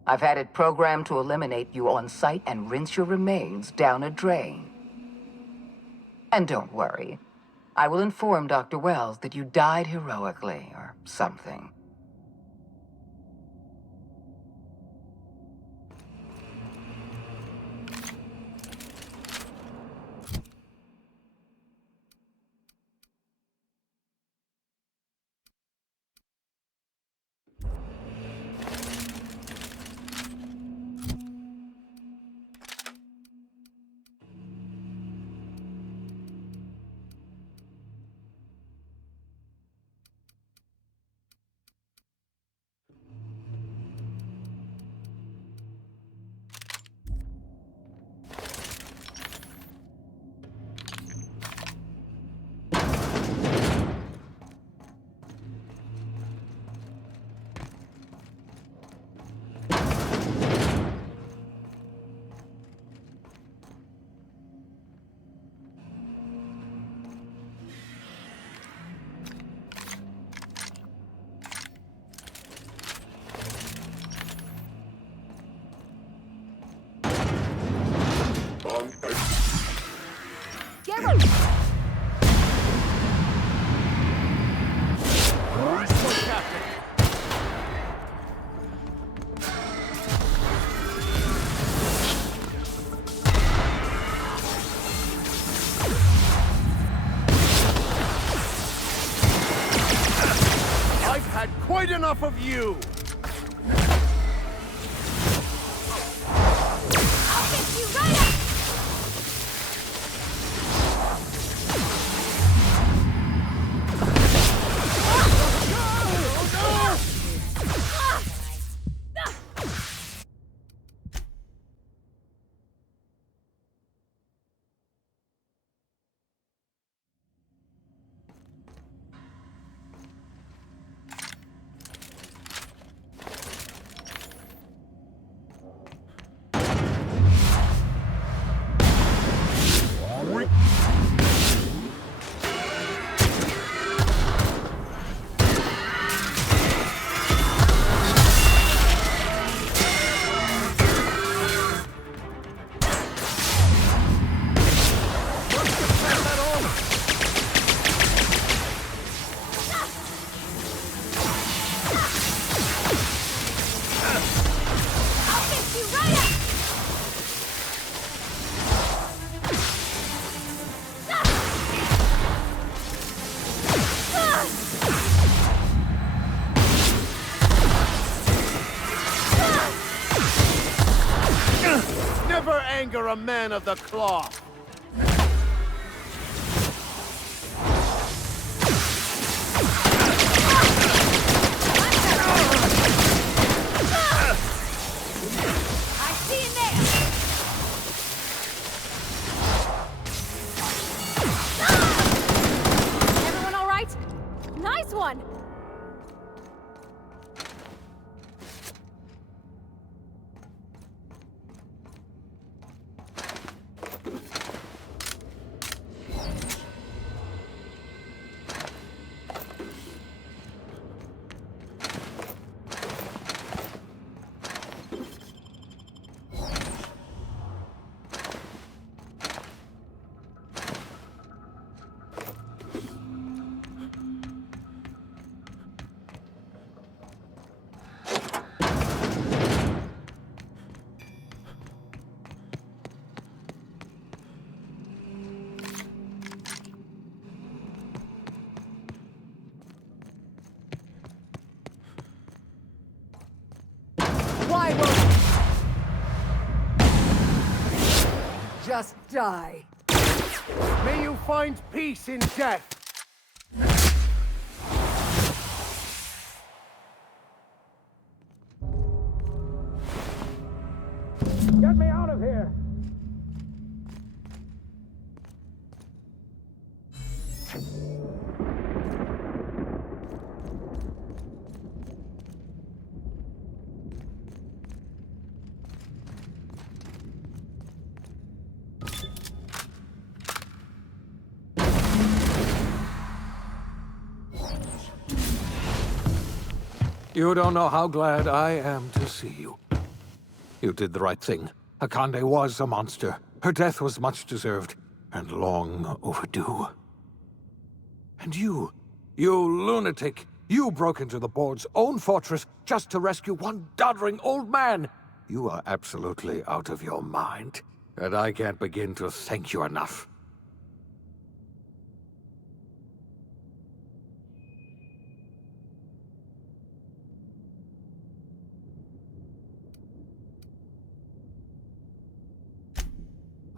I've had it programmed to eliminate you on sight and rinse your remains down a drain. And don't worry. I will inform Dr. Wells that you died heroically or something. I've had quite enough of you! I'll fix you right up! Never anger a man of the cloth! I see you there! Everyone all right? Nice one! just die. May you find peace in death. Get me out of here! You don't know how glad I am to see you. You did the right thing. Akande was a monster. Her death was much deserved, and long overdue. And you lunatic, you broke into the board's own fortress just to rescue one doddering old man. You are absolutely out of your mind, and I can't begin to thank you enough.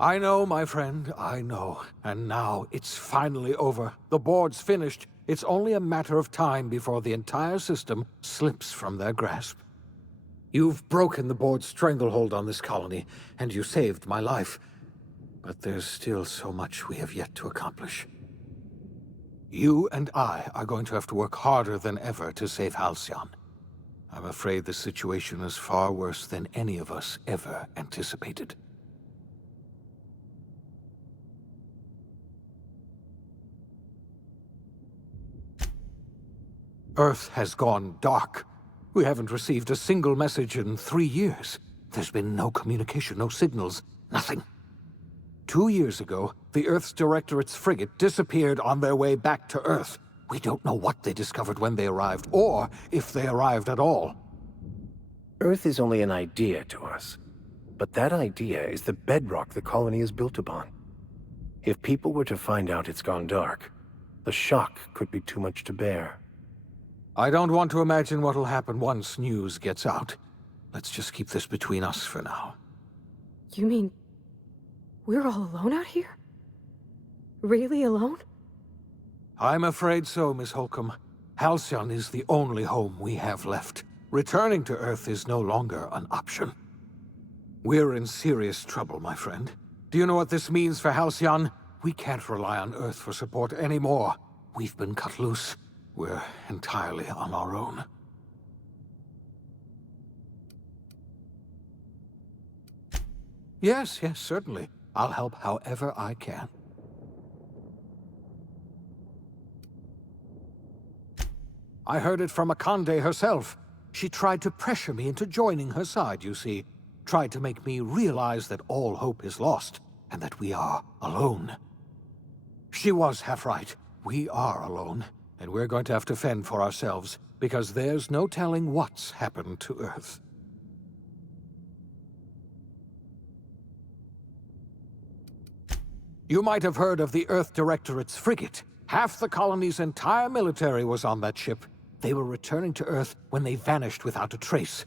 I know, my friend, I know. And now it's finally over. The board's finished. It's only a matter of time before the entire system slips from their grasp. You've broken the board's stranglehold on this colony, and you saved my life. But there's still so much we have yet to accomplish. You and I are going to have to work harder than ever to save Halcyon. I'm afraid the situation is far worse than any of us ever anticipated. Earth has gone dark. We haven't received a single message in 3 years. There's been no communication, no signals, nothing. 2 years ago, the Earth's Directorate's frigate disappeared on their way back to Earth. We don't know what they discovered when they arrived, or if they arrived at all. Earth is only an idea to us. But that idea is the bedrock the colony is built upon. If people were to find out it's gone dark, the shock could be too much to bear. I don't want to imagine what'll happen once news gets out. Let's just keep this between us for now. You mean we're all alone out here? Really alone? I'm afraid so, Miss Holcomb. Halcyon is the only home we have left. Returning to Earth is no longer an option. We're in serious trouble, my friend. Do you know what this means for Halcyon? We can't rely on Earth for support anymore. We've been cut loose. We're entirely on our own. Yes, certainly. I'll help however I can. I heard it from Akande herself. She tried to pressure me into joining her side, you see. Tried to make me realize that all hope is lost, and that we are alone. She was half right. We are alone. And we're going to have to fend for ourselves, because there's no telling what's happened to Earth. You might have heard of the Earth Directorate's frigate. Half the colony's entire military was on that ship. They were returning to Earth when they vanished without a trace.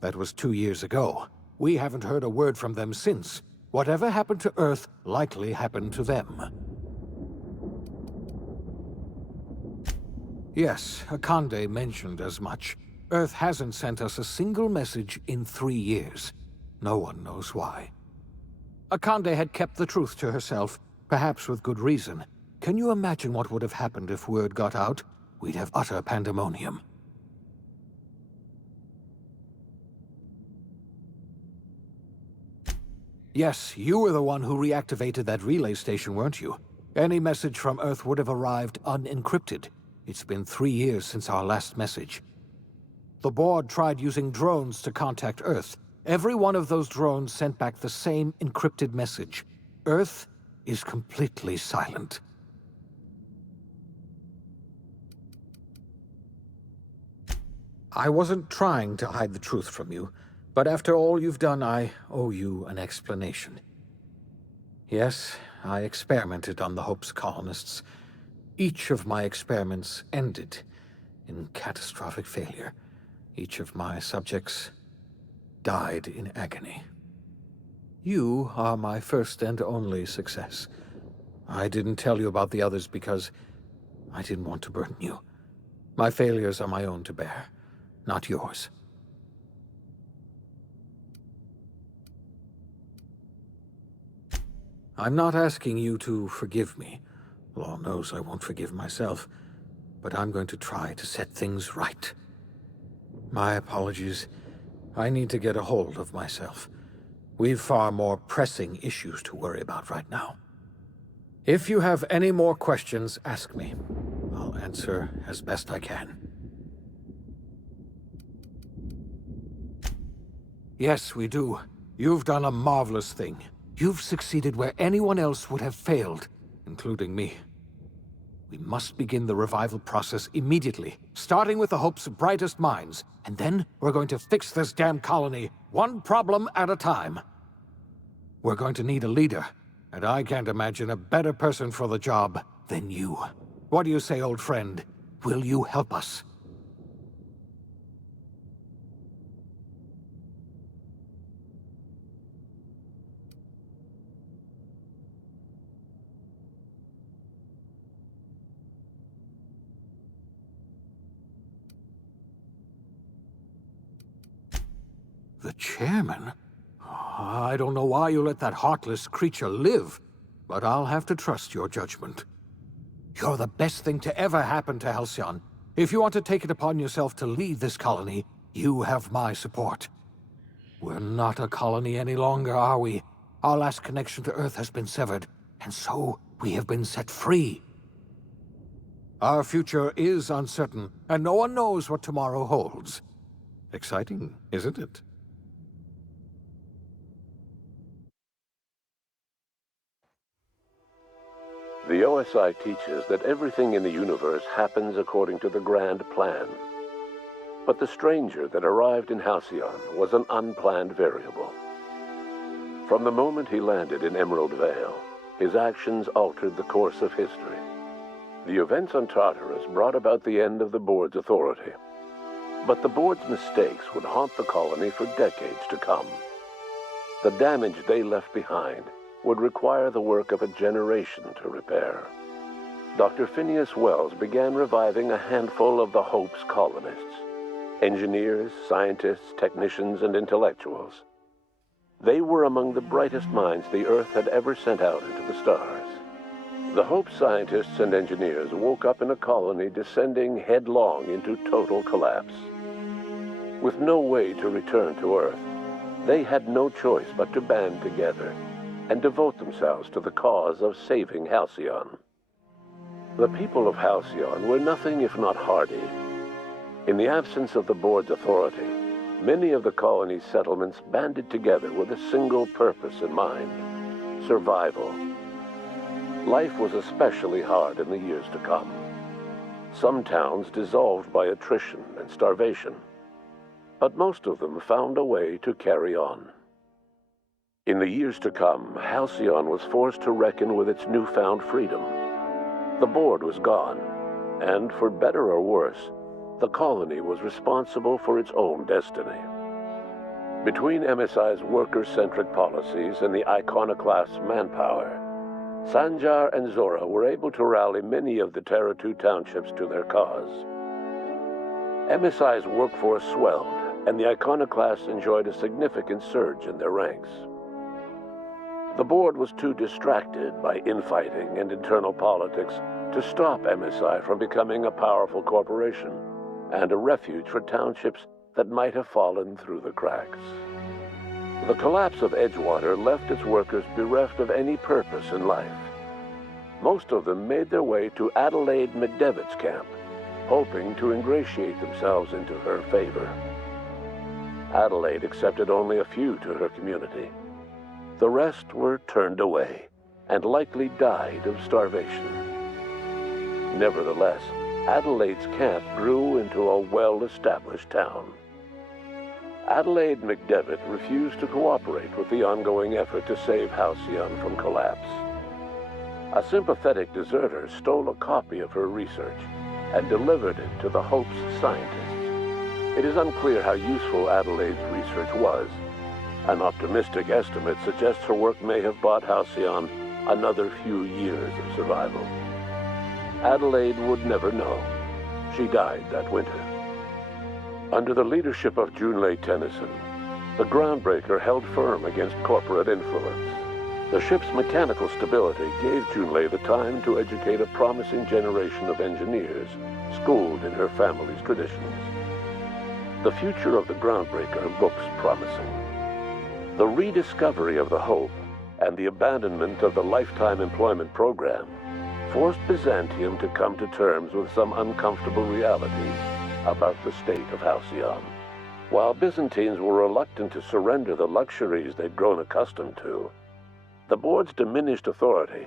That was 2 years ago. We haven't heard a word from them since. Whatever happened to Earth likely happened to them. Yes, Akande mentioned as much. Earth hasn't sent us a single message in 3 years. No one knows why. Akande had kept the truth to herself, perhaps with good reason. Can you imagine what would have happened if word got out? We'd have utter pandemonium. Yes, you were the one who reactivated that relay station, weren't you? Any message from Earth would have arrived unencrypted. It's been 3 years since our last message. The board tried using drones to contact Earth. Every one of those drones sent back the same encrypted message. Earth is completely silent. I wasn't trying to hide the truth from you, but after all you've done, I owe you an explanation. Yes, I experimented on the Hope's colonists. Each of my experiments ended in catastrophic failure. Each of my subjects died in agony. You are my first and only success. I didn't tell you about the others because I didn't want to burden you. My failures are my own to bear, not yours. I'm not asking you to forgive me. Law knows I won't forgive myself, but I'm going to try to set things right. My apologies. I need to get a hold of myself. We've far more pressing issues to worry about right now. If you have any more questions, ask me. I'll answer as best I can. Yes, we do. You've done a marvelous thing. You've succeeded where anyone else would have failed, including me. We must begin the revival process immediately, starting with the Hope's brightest minds, and then we're going to fix this damn colony, one problem at a time. We're going to need a leader, and I can't imagine a better person for the job than you. What do you say, old friend? Will you help us? The chairman? I don't know why you let that heartless creature live, but I'll have to trust your judgment. You're the best thing to ever happen to Halcyon. If you want to take it upon yourself to lead this colony, you have my support. We're not a colony any longer, are we? Our last connection to Earth has been severed, and so we have been set free. Our future is uncertain, and no one knows what tomorrow holds. Exciting, isn't it? The OSI teaches that everything in the universe happens according to the grand plan. But the stranger that arrived in Halcyon was an unplanned variable. From the moment he landed in Emerald Vale, his actions altered the course of history. The events on Tartarus brought about the end of the board's authority. But the board's mistakes would haunt the colony for decades to come. The damage they left behind would require the work of a generation to repair. Dr. Phineas Wells began reviving a handful of the Hope's colonists. Engineers, scientists, technicians, and intellectuals. They were among the brightest minds the Earth had ever sent out into the stars. The Hope scientists and engineers woke up in a colony descending headlong into total collapse. With no way to return to Earth, they had no choice but to band together and devote themselves to the cause of saving Halcyon. The people of Halcyon were nothing if not hardy. In the absence of the board's authority, many of the colony's settlements banded together with a single purpose in mind: survival. Life was especially hard in the years to come. Some towns dissolved by attrition and starvation, but most of them found a way to carry on. In the years to come, Halcyon was forced to reckon with its newfound freedom. The board was gone, and for better or worse, the colony was responsible for its own destiny. Between MSI's worker-centric policies and the iconoclast's manpower, Sanjar and Zora were able to rally many of the Terra 2 townships to their cause. MSI's workforce swelled, and the iconoclasts enjoyed a significant surge in their ranks. The board was too distracted by infighting and internal politics to stop MSI from becoming a powerful corporation and a refuge for townships that might have fallen through the cracks. The collapse of Edgewater left its workers bereft of any purpose in life. Most of them made their way to Adelaide McDevitt's camp, hoping to ingratiate themselves into her favor. Adelaide accepted only a few to her community. The rest were turned away and likely died of starvation. Nevertheless, Adelaide's camp grew into a well-established town. Adelaide McDevitt refused to cooperate with the ongoing effort to save Halcyon from collapse. A sympathetic deserter stole a copy of her research and delivered it to the Hope's scientists. It is unclear how useful Adelaide's research was, An optimistic estimate suggests her work may have bought Halcyon another few years of survival. Adelaide would never know. She died that winter. Under the leadership of Junlei Tennyson, the Groundbreaker held firm against corporate influence. The ship's mechanical stability gave Junlei the time to educate a promising generation of engineers, schooled in her family's traditions. The future of the Groundbreaker looks promising. The rediscovery of the Hope and the abandonment of the lifetime employment program forced Byzantium to come to terms with some uncomfortable realities about the state of Halcyon. While Byzantines were reluctant to surrender the luxuries they'd grown accustomed to, the board's diminished authority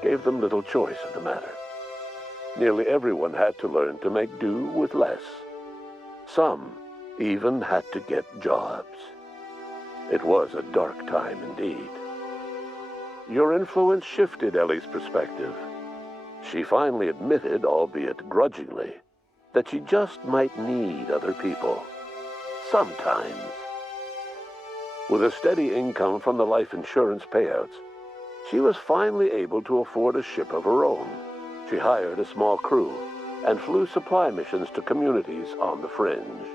gave them little choice in the matter. Nearly everyone had to learn to make do with less. Some even had to get jobs. It was a dark time indeed. Your influence shifted Ellie's perspective. She finally admitted, albeit grudgingly, that she just might need other people. Sometimes. With a steady income from the life insurance payouts, she was finally able to afford a ship of her own. She hired a small crew and flew supply missions to communities on the fringe.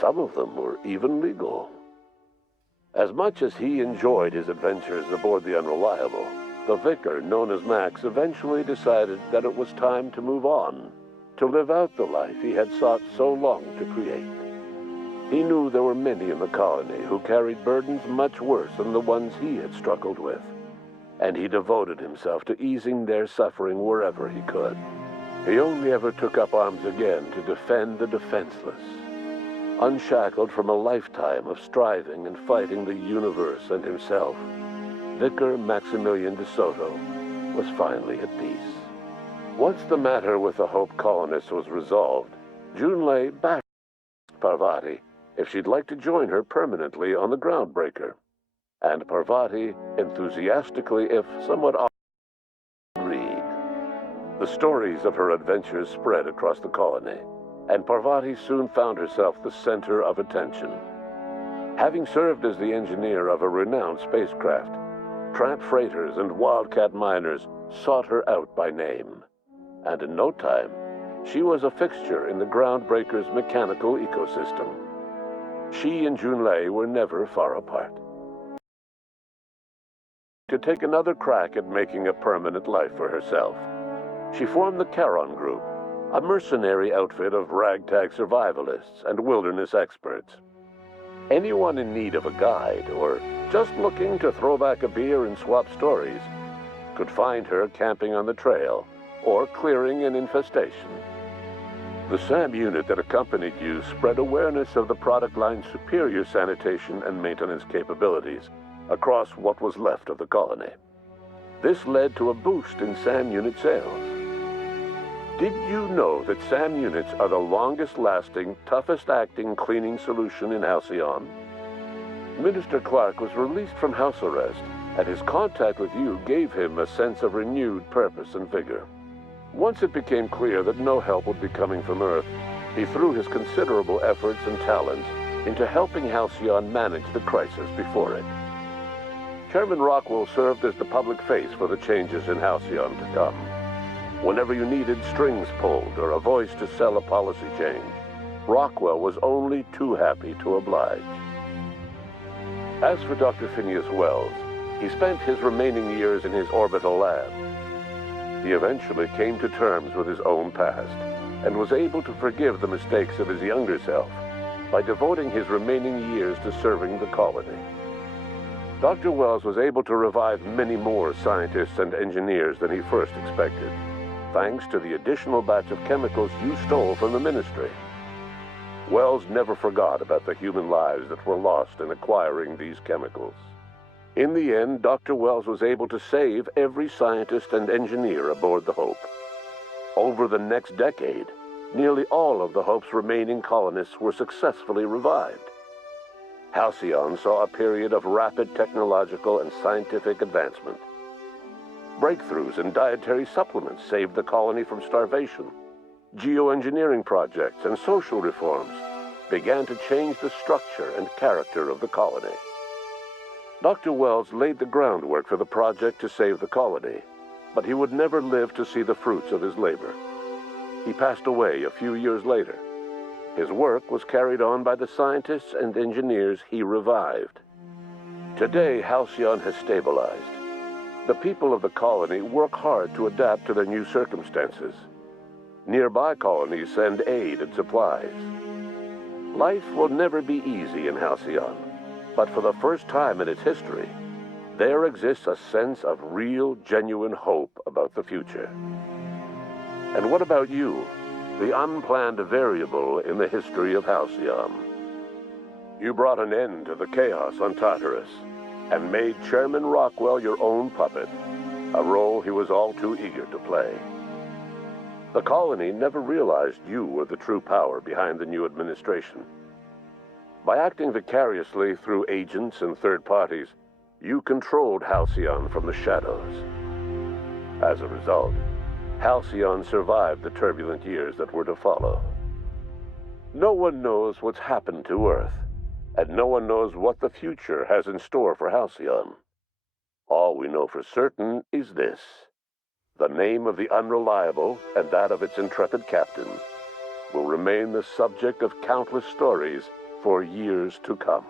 Some of them were even legal. As much as he enjoyed his adventures aboard the Unreliable, the vicar, known as Max, eventually decided that it was time to move on, to live out the life he had sought so long to create. He knew there were many in the colony who carried burdens much worse than the ones he had struggled with, and he devoted himself to easing their suffering wherever he could. He only ever took up arms again to defend the defenseless. Unshackled from a lifetime of striving and fighting the universe and himself, Vicar Maximilian de Soto was finally at peace. Once the matter with the Hope colonists was resolved, Junlei asked Parvati if she'd like to join her permanently on the Groundbreaker, and Parvati enthusiastically, if somewhat agreed. The stories of her adventures spread across the colony, and Parvati soon found herself the center of attention. Having served as the engineer of a renowned spacecraft, tramp freighters and wildcat miners sought her out by name, and in no time, she was a fixture in the Groundbreaker's mechanical ecosystem. She and Junlei were never far apart. To take another crack at making a permanent life for herself, she formed the Charon Group, a mercenary outfit of ragtag survivalists and wilderness experts. Anyone in need of a guide, or just looking to throw back a beer and swap stories, could find her camping on the trail or clearing an infestation. The SAM unit that accompanied you spread awareness of the product line's superior sanitation and maintenance capabilities across what was left of the colony. This led to a boost in SAM unit sales. Did you know that SAM units are the longest-lasting, toughest-acting cleaning solution in Halcyon? Minister Clark was released from house arrest, and his contact with you gave him a sense of renewed purpose and vigor. Once it became clear that no help would be coming from Earth, he threw his considerable efforts and talents into helping Halcyon manage the crisis before it. Chairman Rockwell served as the public face for the changes in Halcyon to come. Whenever you needed strings pulled or a voice to sell a policy change, Rockwell was only too happy to oblige. As for Dr. Phineas Wells, he spent his remaining years in his orbital lab. He eventually came to terms with his own past and was able to forgive the mistakes of his younger self by devoting his remaining years to serving the colony. Dr. Wells was able to revive many more scientists and engineers than he first expected, thanks to the additional batch of chemicals you stole from the Ministry. Wells never forgot about the human lives that were lost in acquiring these chemicals. In the end, Dr. Wells was able to save every scientist and engineer aboard the Hope. Over the next decade, nearly all of the Hope's remaining colonists were successfully revived. Halcyon saw a period of rapid technological and scientific advancement. Breakthroughs in dietary supplements saved the colony from starvation. Geoengineering projects and social reforms began to change the structure and character of the colony. Dr. Wells laid the groundwork for the project to save the colony, but he would never live to see the fruits of his labor. He passed away a few years later. His work was carried on by the scientists and engineers he revived. Today, Halcyon has stabilized. The people of the colony work hard to adapt to their new circumstances. Nearby colonies send aid and supplies. Life will never be easy in Halcyon, but for the first time in its history, there exists a sense of real, genuine hope about the future. And what about you, the unplanned variable in the history of Halcyon? You brought an end to the chaos on Tartarus and made Chairman Rockwell your own puppet, a role he was all too eager to play. The colony never realized you were the true power behind the new administration. By acting vicariously through agents and third parties, you controlled Halcyon from the shadows. As a result, Halcyon survived the turbulent years that were to follow. No one knows what's happened to Earth, and no one knows what the future has in store for Halcyon. All we know for certain is this: the name of the Unreliable and that of its intrepid captain will remain the subject of countless stories for years to come.